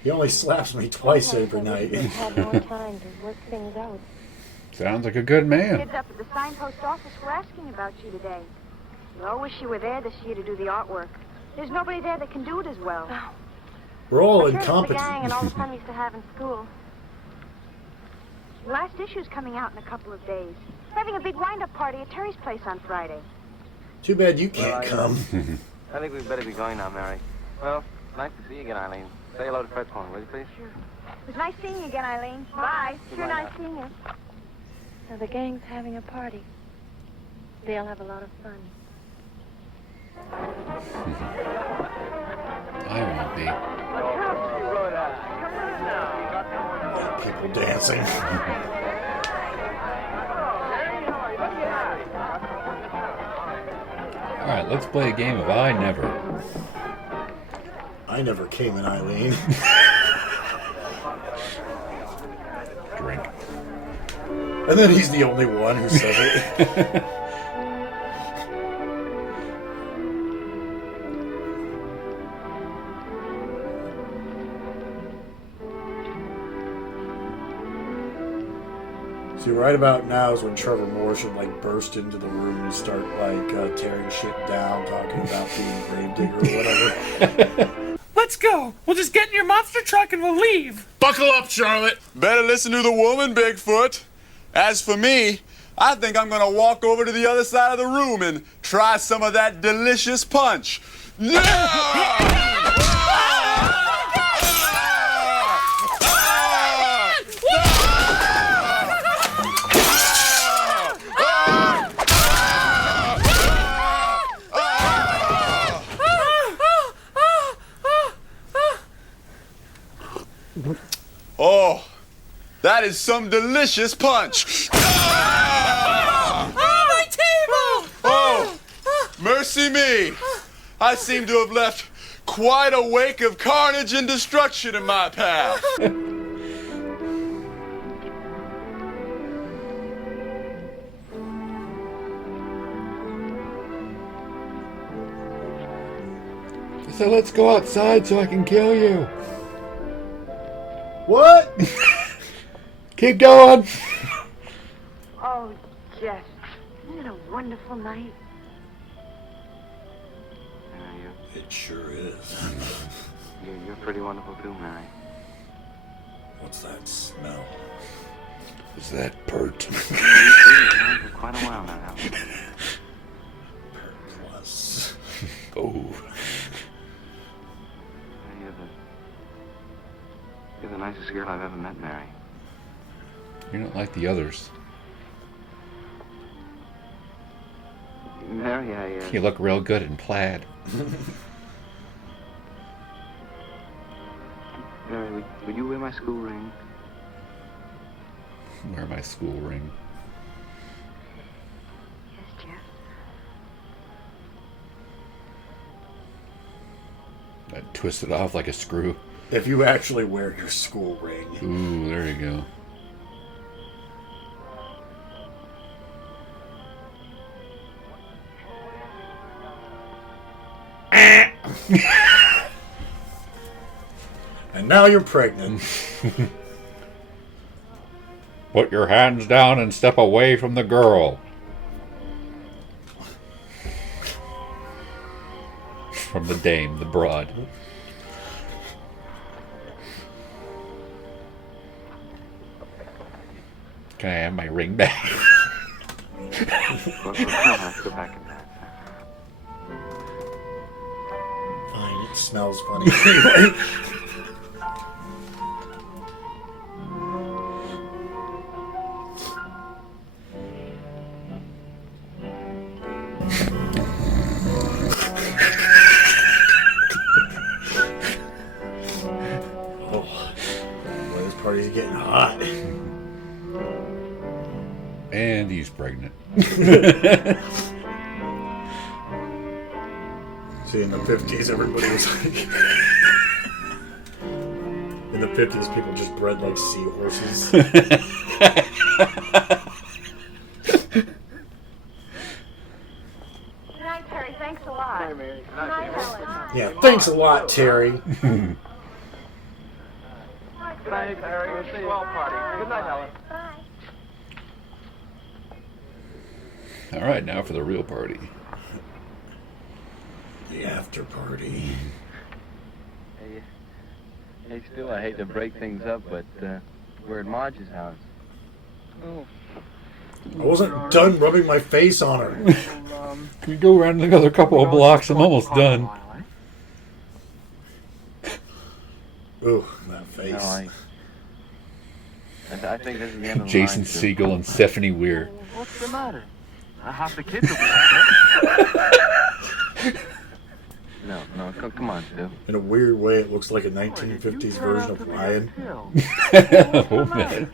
He only slaps me twice every Sometimes I wish night. we had more time to work things out. Sounds like a good man. Kids up at the signpost office were asking about you today. We all wish you were there this year to do the artwork. There's nobody there that can do it as well. We're all Sure, it's the gang incompetent. and all the fun we used to have in school. The last issue's coming out in a couple of days. We're having a big wind-up party at Terry's place on Friday. Too bad you Well, can't come. I think we'd better be going now, Mary. Well, nice to see you again, Eileen. Say hello to Fred for me, will you, please? Sure. It was nice seeing you again, Eileen. Bye. Sure nice seeing you. So the gang's having a party. They'll have a lot of fun. I won't be. People dancing. Alright, let's play a game of I Never. I never came in, Eileen. Drink. And then he's the only one who says it. See, right about now is when Trevor Moore should like burst into the room and start like tearing shit down, talking about being a gravedigger or whatever. Let's go. We'll just get in your monster truck and we'll leave. Buckle up, Charlotte. Better listen to the woman, Bigfoot. As for me, I think I'm gonna walk over to the other side of the room and try some of that delicious punch. Yeah! Oh, that is some delicious punch. My table! Oh, mercy me. I seem to have left quite a wake of carnage and destruction in my path. So let's go outside so I can kill you. What? Keep going. Oh, Jeff. Isn't it a wonderful night? It sure is. You're pretty wonderful too, Mary. What's that smell? Is that Pert? For quite a while now, haven't we? Plus. Oh. You're the nicest girl I've ever met, Mary. don't like the others. Mary, You look real good in plaid. Mary, would you wear my school ring? Wear my school ring. Yes, Jeff. I'd twist it off like a screw. If you actually wear your school ring. Ooh, there you go. And now you're pregnant. Put your hands down and step away from the girl. From the dame, the broad. Can I have my ring back? We'll have to go back in that. Fine, it smells funny anyway. This party's getting hot. And he's pregnant. See, in the 50s, everybody was like... In the 50s, people just bred like seahorses. Good night, Terry. Thanks a lot. Good night, Helen. Yeah, thanks a lot, Terry. Good night, Mary. We'll see you. Well, party. Good night, Helen. Bye. All right, now for the real party. The after party. Hey, Stu, I hate to break things up, but we're at Marge's house. Oh. I wasn't done rubbing my face on her. Can we go around another couple of blocks? I'm almost done. Ooh, that face. No, I think this is the end of the Jason line, Stu. Segel and Stephanie Weir. What's the matter? Half the kids will be upset. No, come on, Stu. In a weird way, it looks like a 1950s version of Ryan. Oh, man.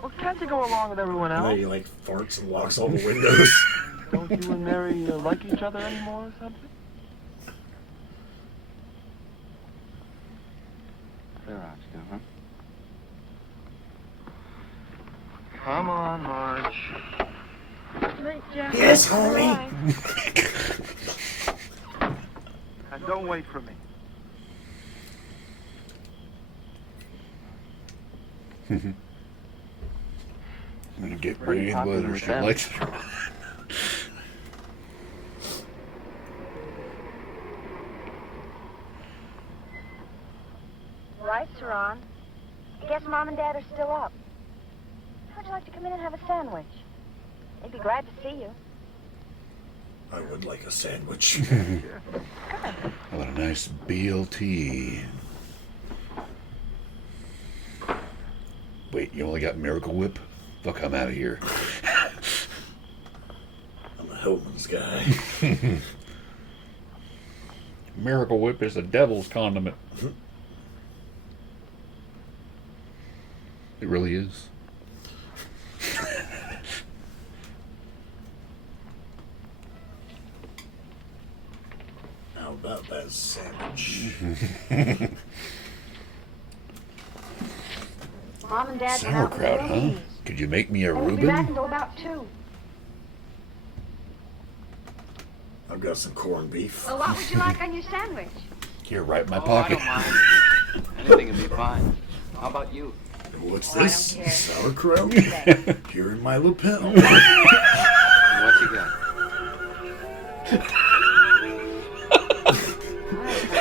Well, can't you go along with everyone And then else? he like farts and locks all the windows. Don't you and Mary like each other anymore or something? Clear out, Stu, huh? Come on, Marge. Night, Jeff. Yes, homie. And don't wait for me. I'm gonna get Ray and whether she likes it or not. Right, Saran. I guess Mom and Dad are still up. How'd you like to come in and have a sandwich? They'd be glad to see you. I would like a sandwich. How about a nice BLT? Wait, you only got Miracle Whip? Fuck, I'm out of here. I'm a Hellman's guy. Miracle Whip is the devil's condiment. It really is. How about that sandwich? Mom and Dad went out with Sauerkraut, the huh? ladies. Could you make me a They won't be back Reuben? until about 2. I've got some corned beef. Well, what would you like on your sandwich? Here, right in my Oh, I pocket. don't mind. Anything would be fine. How about you? What's Oh, I this? don't care. Sauerkraut? Here in my lapel. What you got?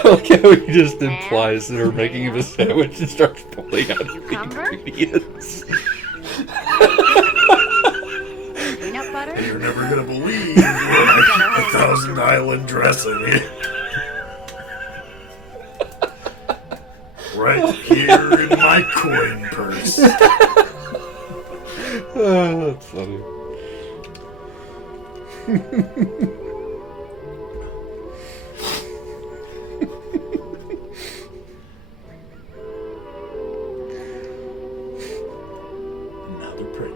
I like how he just implies that her making him a sandwich and starts pulling out the ingredients. Peanut butter? You're never gonna believe what a Thousand Island dressing is. Right here in my coin purse. Oh, that's funny. Now they're pretty.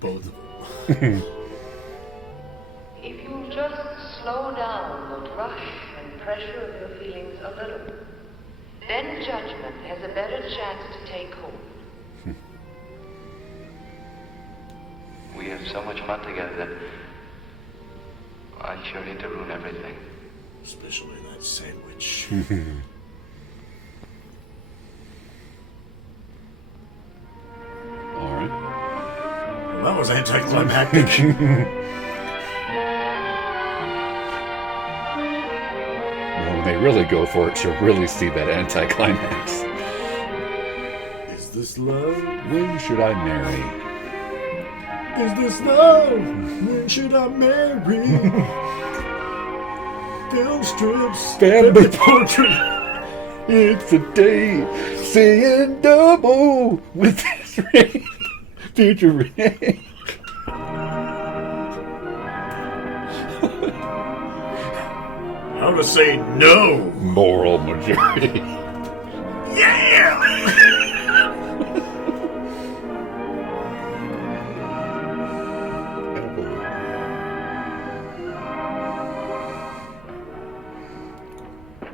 Both of them. If you just slow down the rush and pressure of your feelings a little, then judgment has a better chance to take hold. We have so much fun together that I sure hate to ruin everything. Especially that sandwich. All right. Well, that was anticlimactic. Well, when they really go for it, you'll really see that anticlimax. Is this love? When should I marry? Is this love? When should I marry? Film strips. Family portrait. It's a day saying double with this ring. Future ring. How to say no? Moral majority. Yeah!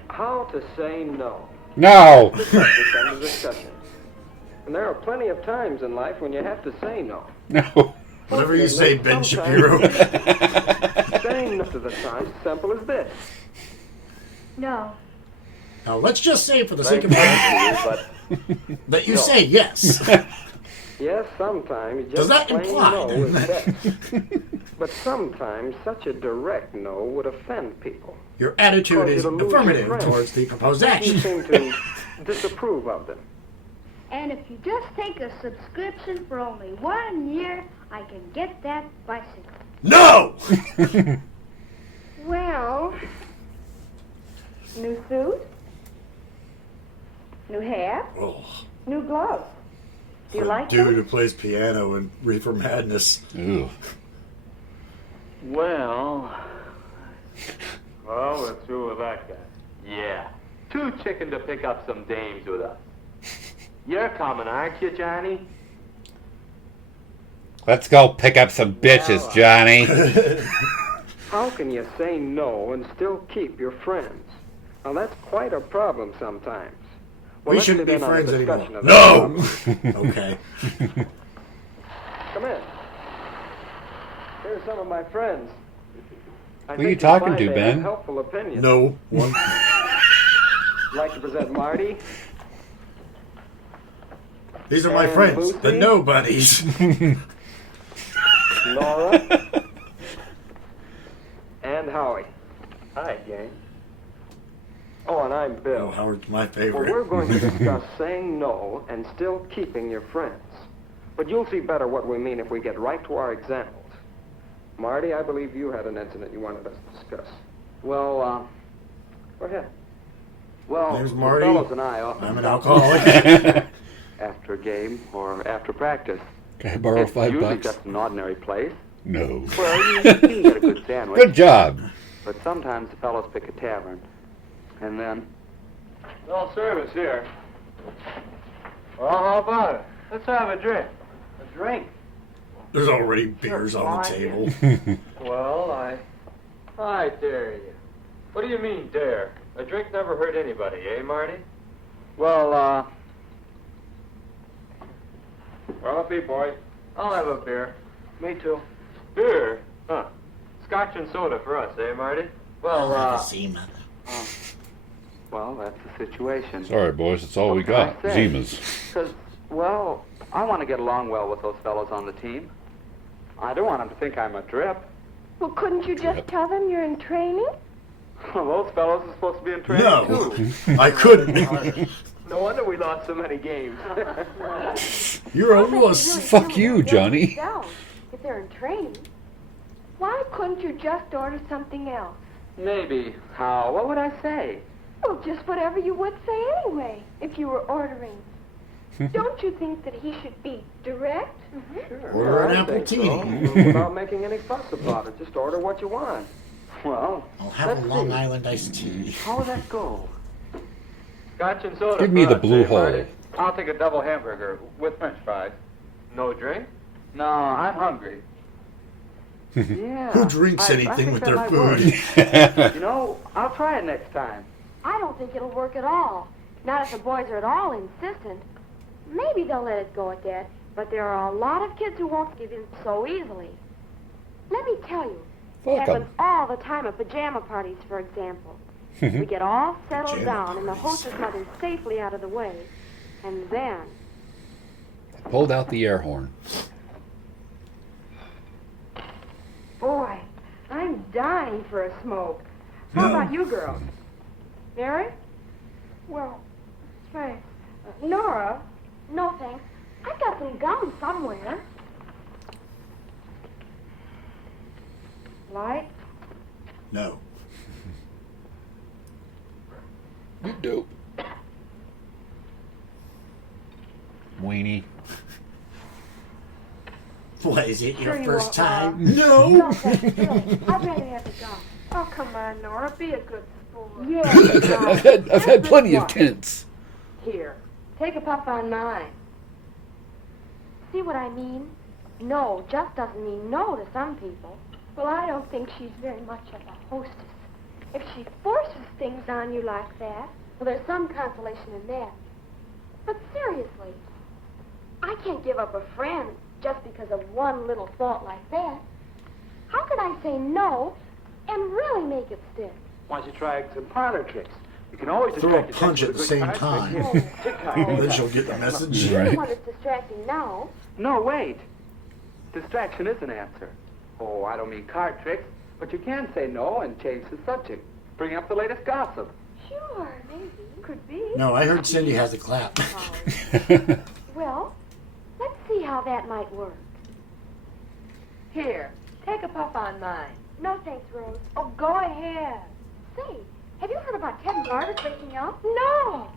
How to say no. No! This subject under discussion. And there are plenty of times in life when you have to say no. No. Whatever you say, Ben Shapiro. Saying no to the time is simple as this. No. Now, let's just say, for the sake of Thank you, argument, that you No. say yes. Yes, sometimes just Does that plain imply no then is that- best. But sometimes such a direct no would offend people. Your attitude Cause you is to lose your affirmative friends. towards the proposed You action? seem to disapprove of them. And if you just take a subscription for only 1 year, I can get that bicycle. No! Well, new suit, new hair, Oh, new gloves. Do you for a like dude them? who plays piano in Reefer Madness. Ew. Well, we're through with that guy. Yeah. Too chicken to pick up some dames with us. You're coming, aren't you, Johnny? Let's go pick up some bitches, Johnny. How can you say no and still keep your friends? Now that's quite a problem sometimes. We let's shouldn't get be in on the friends anymore. discussion of No! that. Okay. Come in. Here's some of my friends. I Who are you think you'll talking find to, they have Ben? helpful opinions. No. One. I'd like to present Marty. These are my And friends, the Lucy? nobodies. Nora. And Howie. Hi, gang. Oh, and I'm Bill. Oh, Howard's my Well, favorite. we're going to discuss saying no and still keeping your friends. But you'll see better what we mean if we get right to our examples. Marty, I believe you had an incident you wanted us to discuss. Well, Go ahead. well, Name's the Marty. fellows and I often I'm an stop alcoholic. after a game or after practice. Can I borrow It's $5? usually just an ordinary place. No. Well, you can get a good sandwich. Good job. But sometimes the fellows pick a tavern. And then... No service here. Well, how about it? Let's have a drink. A drink? There's already beers on the table. Well, I dare you. What do you mean, dare? A drink never hurt anybody, eh, Marty? Well, Coffee, boy. I'll have a beer. Me too. Beer? Huh. Scotch and soda for us, eh, Marty? Well, well, that's the situation. Sorry, boys. That's all we What can got. I say? Zimas. Because, well, I want to get along well with those fellows on the team. I don't want them to think I'm a drip. Well, couldn't you just tell them you're in training? Well, those fellows are supposed to be in training, No, too. I couldn't. No wonder we lost so many games. You're a wuss. Fuck you, Johnny. If they're in training, why couldn't you just order something else? Maybe. How? What would I say? Well, just whatever you would say anyway, if you were ordering. Don't you think that he should be direct? Sure. Order an I apple think tea. so. Without making any fuss about it. Just order what you want. Well, I'll have a Long Island iced tea. how would that go? Scotch and soda. Give me the for us, blue eh, hole. Marty? I'll take a double hamburger with French fries. No drink? No, I'm hungry. Yeah. Who drinks I anything think with that their might food? work. You know, I'll try it next time. I don't think it'll work at all. Not if the boys are at all insistent. Maybe they'll let it go at that, but there are a lot of kids who won't give in so easily. Let me tell you, it Fuck 'em. happens all the time at pajama parties, for example. We get all settled Pajama down and the parties. hostess mother's safely out of the way. And then, Pulled out the air horn. boy, I'm dying for a smoke. How about you girls? Mary? Well, thanks. Nora? No, thanks. I've got some gum somewhere. Light? No. You dope. Weenie. What, is it your Sure you first won't, time? Nora? No. No, thanks, really. I'd rather have the gum. Oh, come on, Nora. Be a good sport. Yeah. I've had plenty of tints. Here, take a puff on mine. See what I mean? No just doesn't mean no to some people. Well, I don't think she's very much of a hostess. If she forces things on you like that. Well, there's some consolation in that. But seriously, I can't give up a friend just because of one little fault like that. How could I say no and really make it stick? Why don't you try some parlor tricks? You can always Throw a distract punch at attention the with same a good card time. trick. Tick-tock, Then tick-tock. she'll get the message. You're the Right. one that's distracting now. No, wait. Distraction is an answer. Oh, I don't mean card tricks, but you can say no and change the subject. Bring up the latest gossip. Sure, maybe. Could be. No, I heard Cindy has a clap. Well, let's see how that might work. Here, take a puff on mine. No, thanks, Rose. Oh, go ahead. Say, have you heard about Ted and Margaret breaking up? No!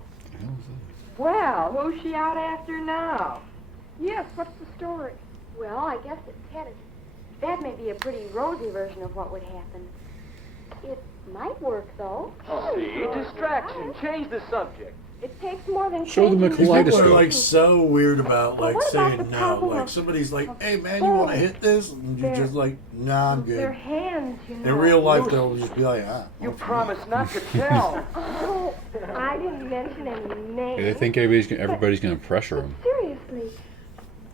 Well, who's she out after now? Yes, what's the story? Well, I guess it's Ted. That may be a pretty rosy version of what would happen. It might work, though. Oh, see, distraction. Change the subject. It takes more than Show them a changing People are kaleidoscope. like so weird about like what about saying the no. problem Like of- somebody's like, "Hey man, you want to hit this?" And you're Their- just like, "Nah, I'm Their good." hands, you know. In real life, they'll just be like, "Ah." You okay." promised not to tell. Oh, I didn't mention any names. They think everybody's gonna pressure them. Seriously,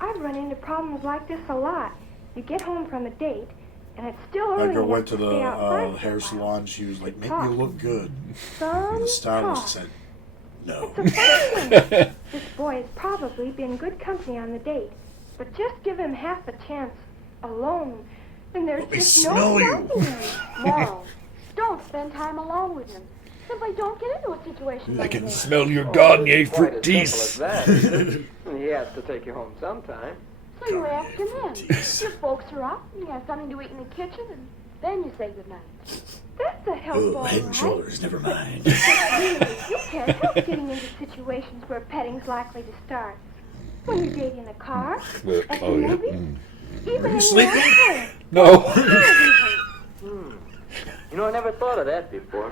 I've run into problems like this a lot. You get home from a date, and it's still early My girl enough went to to the stay outside for a hair while. salon. She was like, "Make Talk. me look good." Some And the stylist talk. said, "No." It's a funny thing. This boy has probably been good company on the date, but just give him half a chance alone, and there's Let me just smell no you. stopping him. No, don't spend time alone with him. Simply don't get into a situation I like can this. smell your Garnier Quite as fructis. simple as that, is it? He has to take you home sometime. So you ask him in. Your folks are up, and you have something to eat in the kitchen, and then you say goodnight. That's a help, Oh, all head and right. shoulders. Never mind. Really, you can't help getting into situations where petting's likely to start. When you date in a car, at the Oh yeah. movies, Mm. even in your sleeping? home. No. You know, I never thought of that before.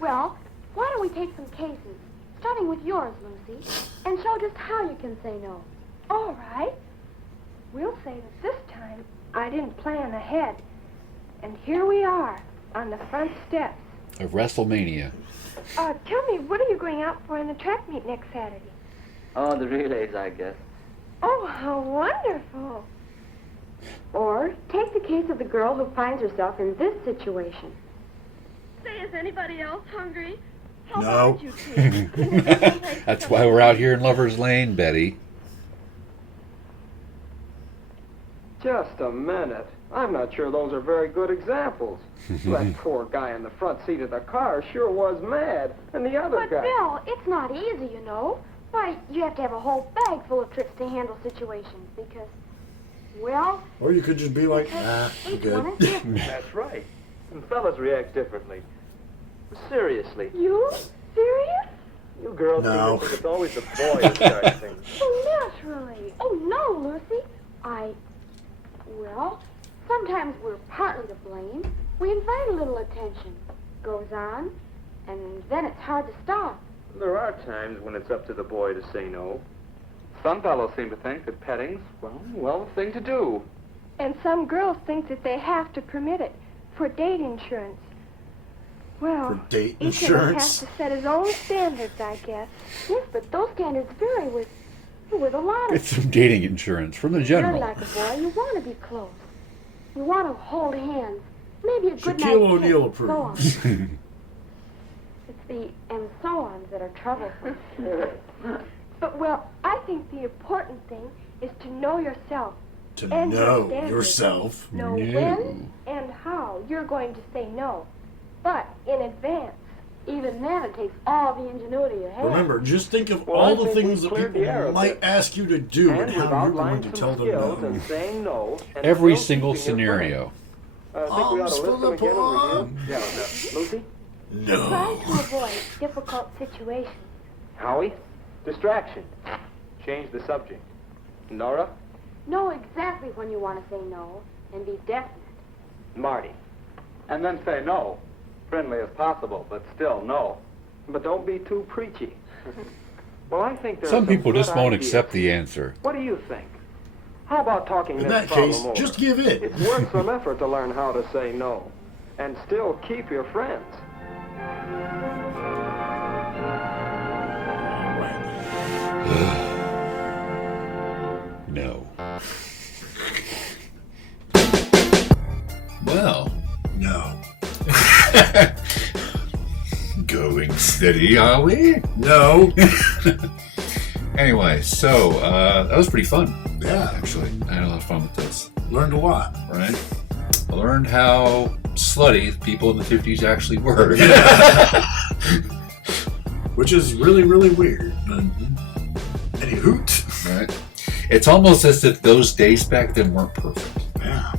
Well, why don't we take some cases, starting with yours, Lucy, and show just how you can say no. All right. We'll say that this time I didn't plan ahead. And here we are, on the front steps. Of WrestleMania. Tell me, what are you going out for in the track meet next Saturday? Oh, the relays, I guess. Oh, how wonderful. Or take the case of the girl who finds herself in this situation. Say, is anybody else hungry? No. That's why we're out here in Lover's Lane, Betty. Just a minute. I'm not sure those are very good examples. That poor guy in the front seat of the car sure was mad. And the other But, guy... Bill, it's not easy, you know. Why, you have to have a whole bag full of tricks to handle situations because, well, Or you could just be like, "Nah, I'm each one good." is different. That's right. And fellas react differently. Seriously. You? Serious? You girls No. seem to think it's always the boy who starts things. Oh, naturally. Oh, no, Lucy. Well, sometimes we're partly to blame. We invite a little attention. Goes on, and then it's hard to stop. There are times when it's up to the boy to say no. Some fellows seem to think that petting's, well, the thing to do. And some girls think that they have to permit it for date insurance. Well, For date each of us insurance? has to set his own standards, I guess. Yes, but those standards vary with a lot of... It's some dating insurance from the You're general. like a boy. You want to be close. You want to hold hands. Maybe a good Shaquille night O'Neal kiss, so on. approves. It's the and so ons that are troublesome. But, well, I think the important thing is to know yourself. To and your know standards. yourself. Know when and how you're going to say no. But in advance. Even then, it takes all the ingenuity you have. Remember, just think of Well, all I the think things we've that cleared the people air a might bit. ask you to do and And how we've you're outlined going to some tell them skills no. and saying no. And Every still single keeping your scenario. friends. I think we ought Arms to for list the them again poor. and review. Yeah, Lucy? No. Try to avoid difficult situations. Howie? Distraction. Change the subject. Nora? Know exactly when you want to say no and be definite. Marty? And then say no. Friendly as possible, but still no. But don't be too preachy. Well, I think there Some are people good just won't ideas. accept the answer. What do you think? How about talking In this that problem case, over? just give in. It's worth some effort to learn how to say no. And still keep your friends. No. Well, No. going steady, are we? No. Anyway, so that was pretty fun. Yeah. Actually, I had a lot of fun with this. Learned a lot. Right? I learned how slutty people in the 50s actually were. Which is really, really weird. But any hoot. Right? It's almost as if those days back then weren't perfect. Yeah.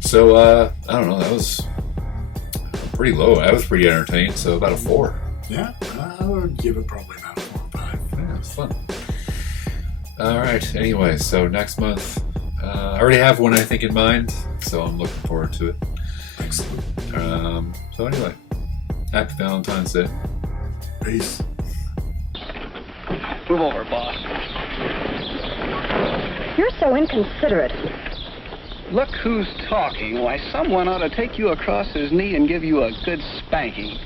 So, I don't know, that was pretty low. That was pretty entertaining, so about a 4. Yeah, I would give it probably about a 4 or 5. Yeah, it was fun. Alright, anyway, so next month, I already have one I think in mind, so I'm looking forward to it. Excellent. So anyway, happy Valentine's Day. Peace. Move over, boss. You're so inconsiderate. Look who's talking. Why, someone ought to take you across his knee and give you a good spanking.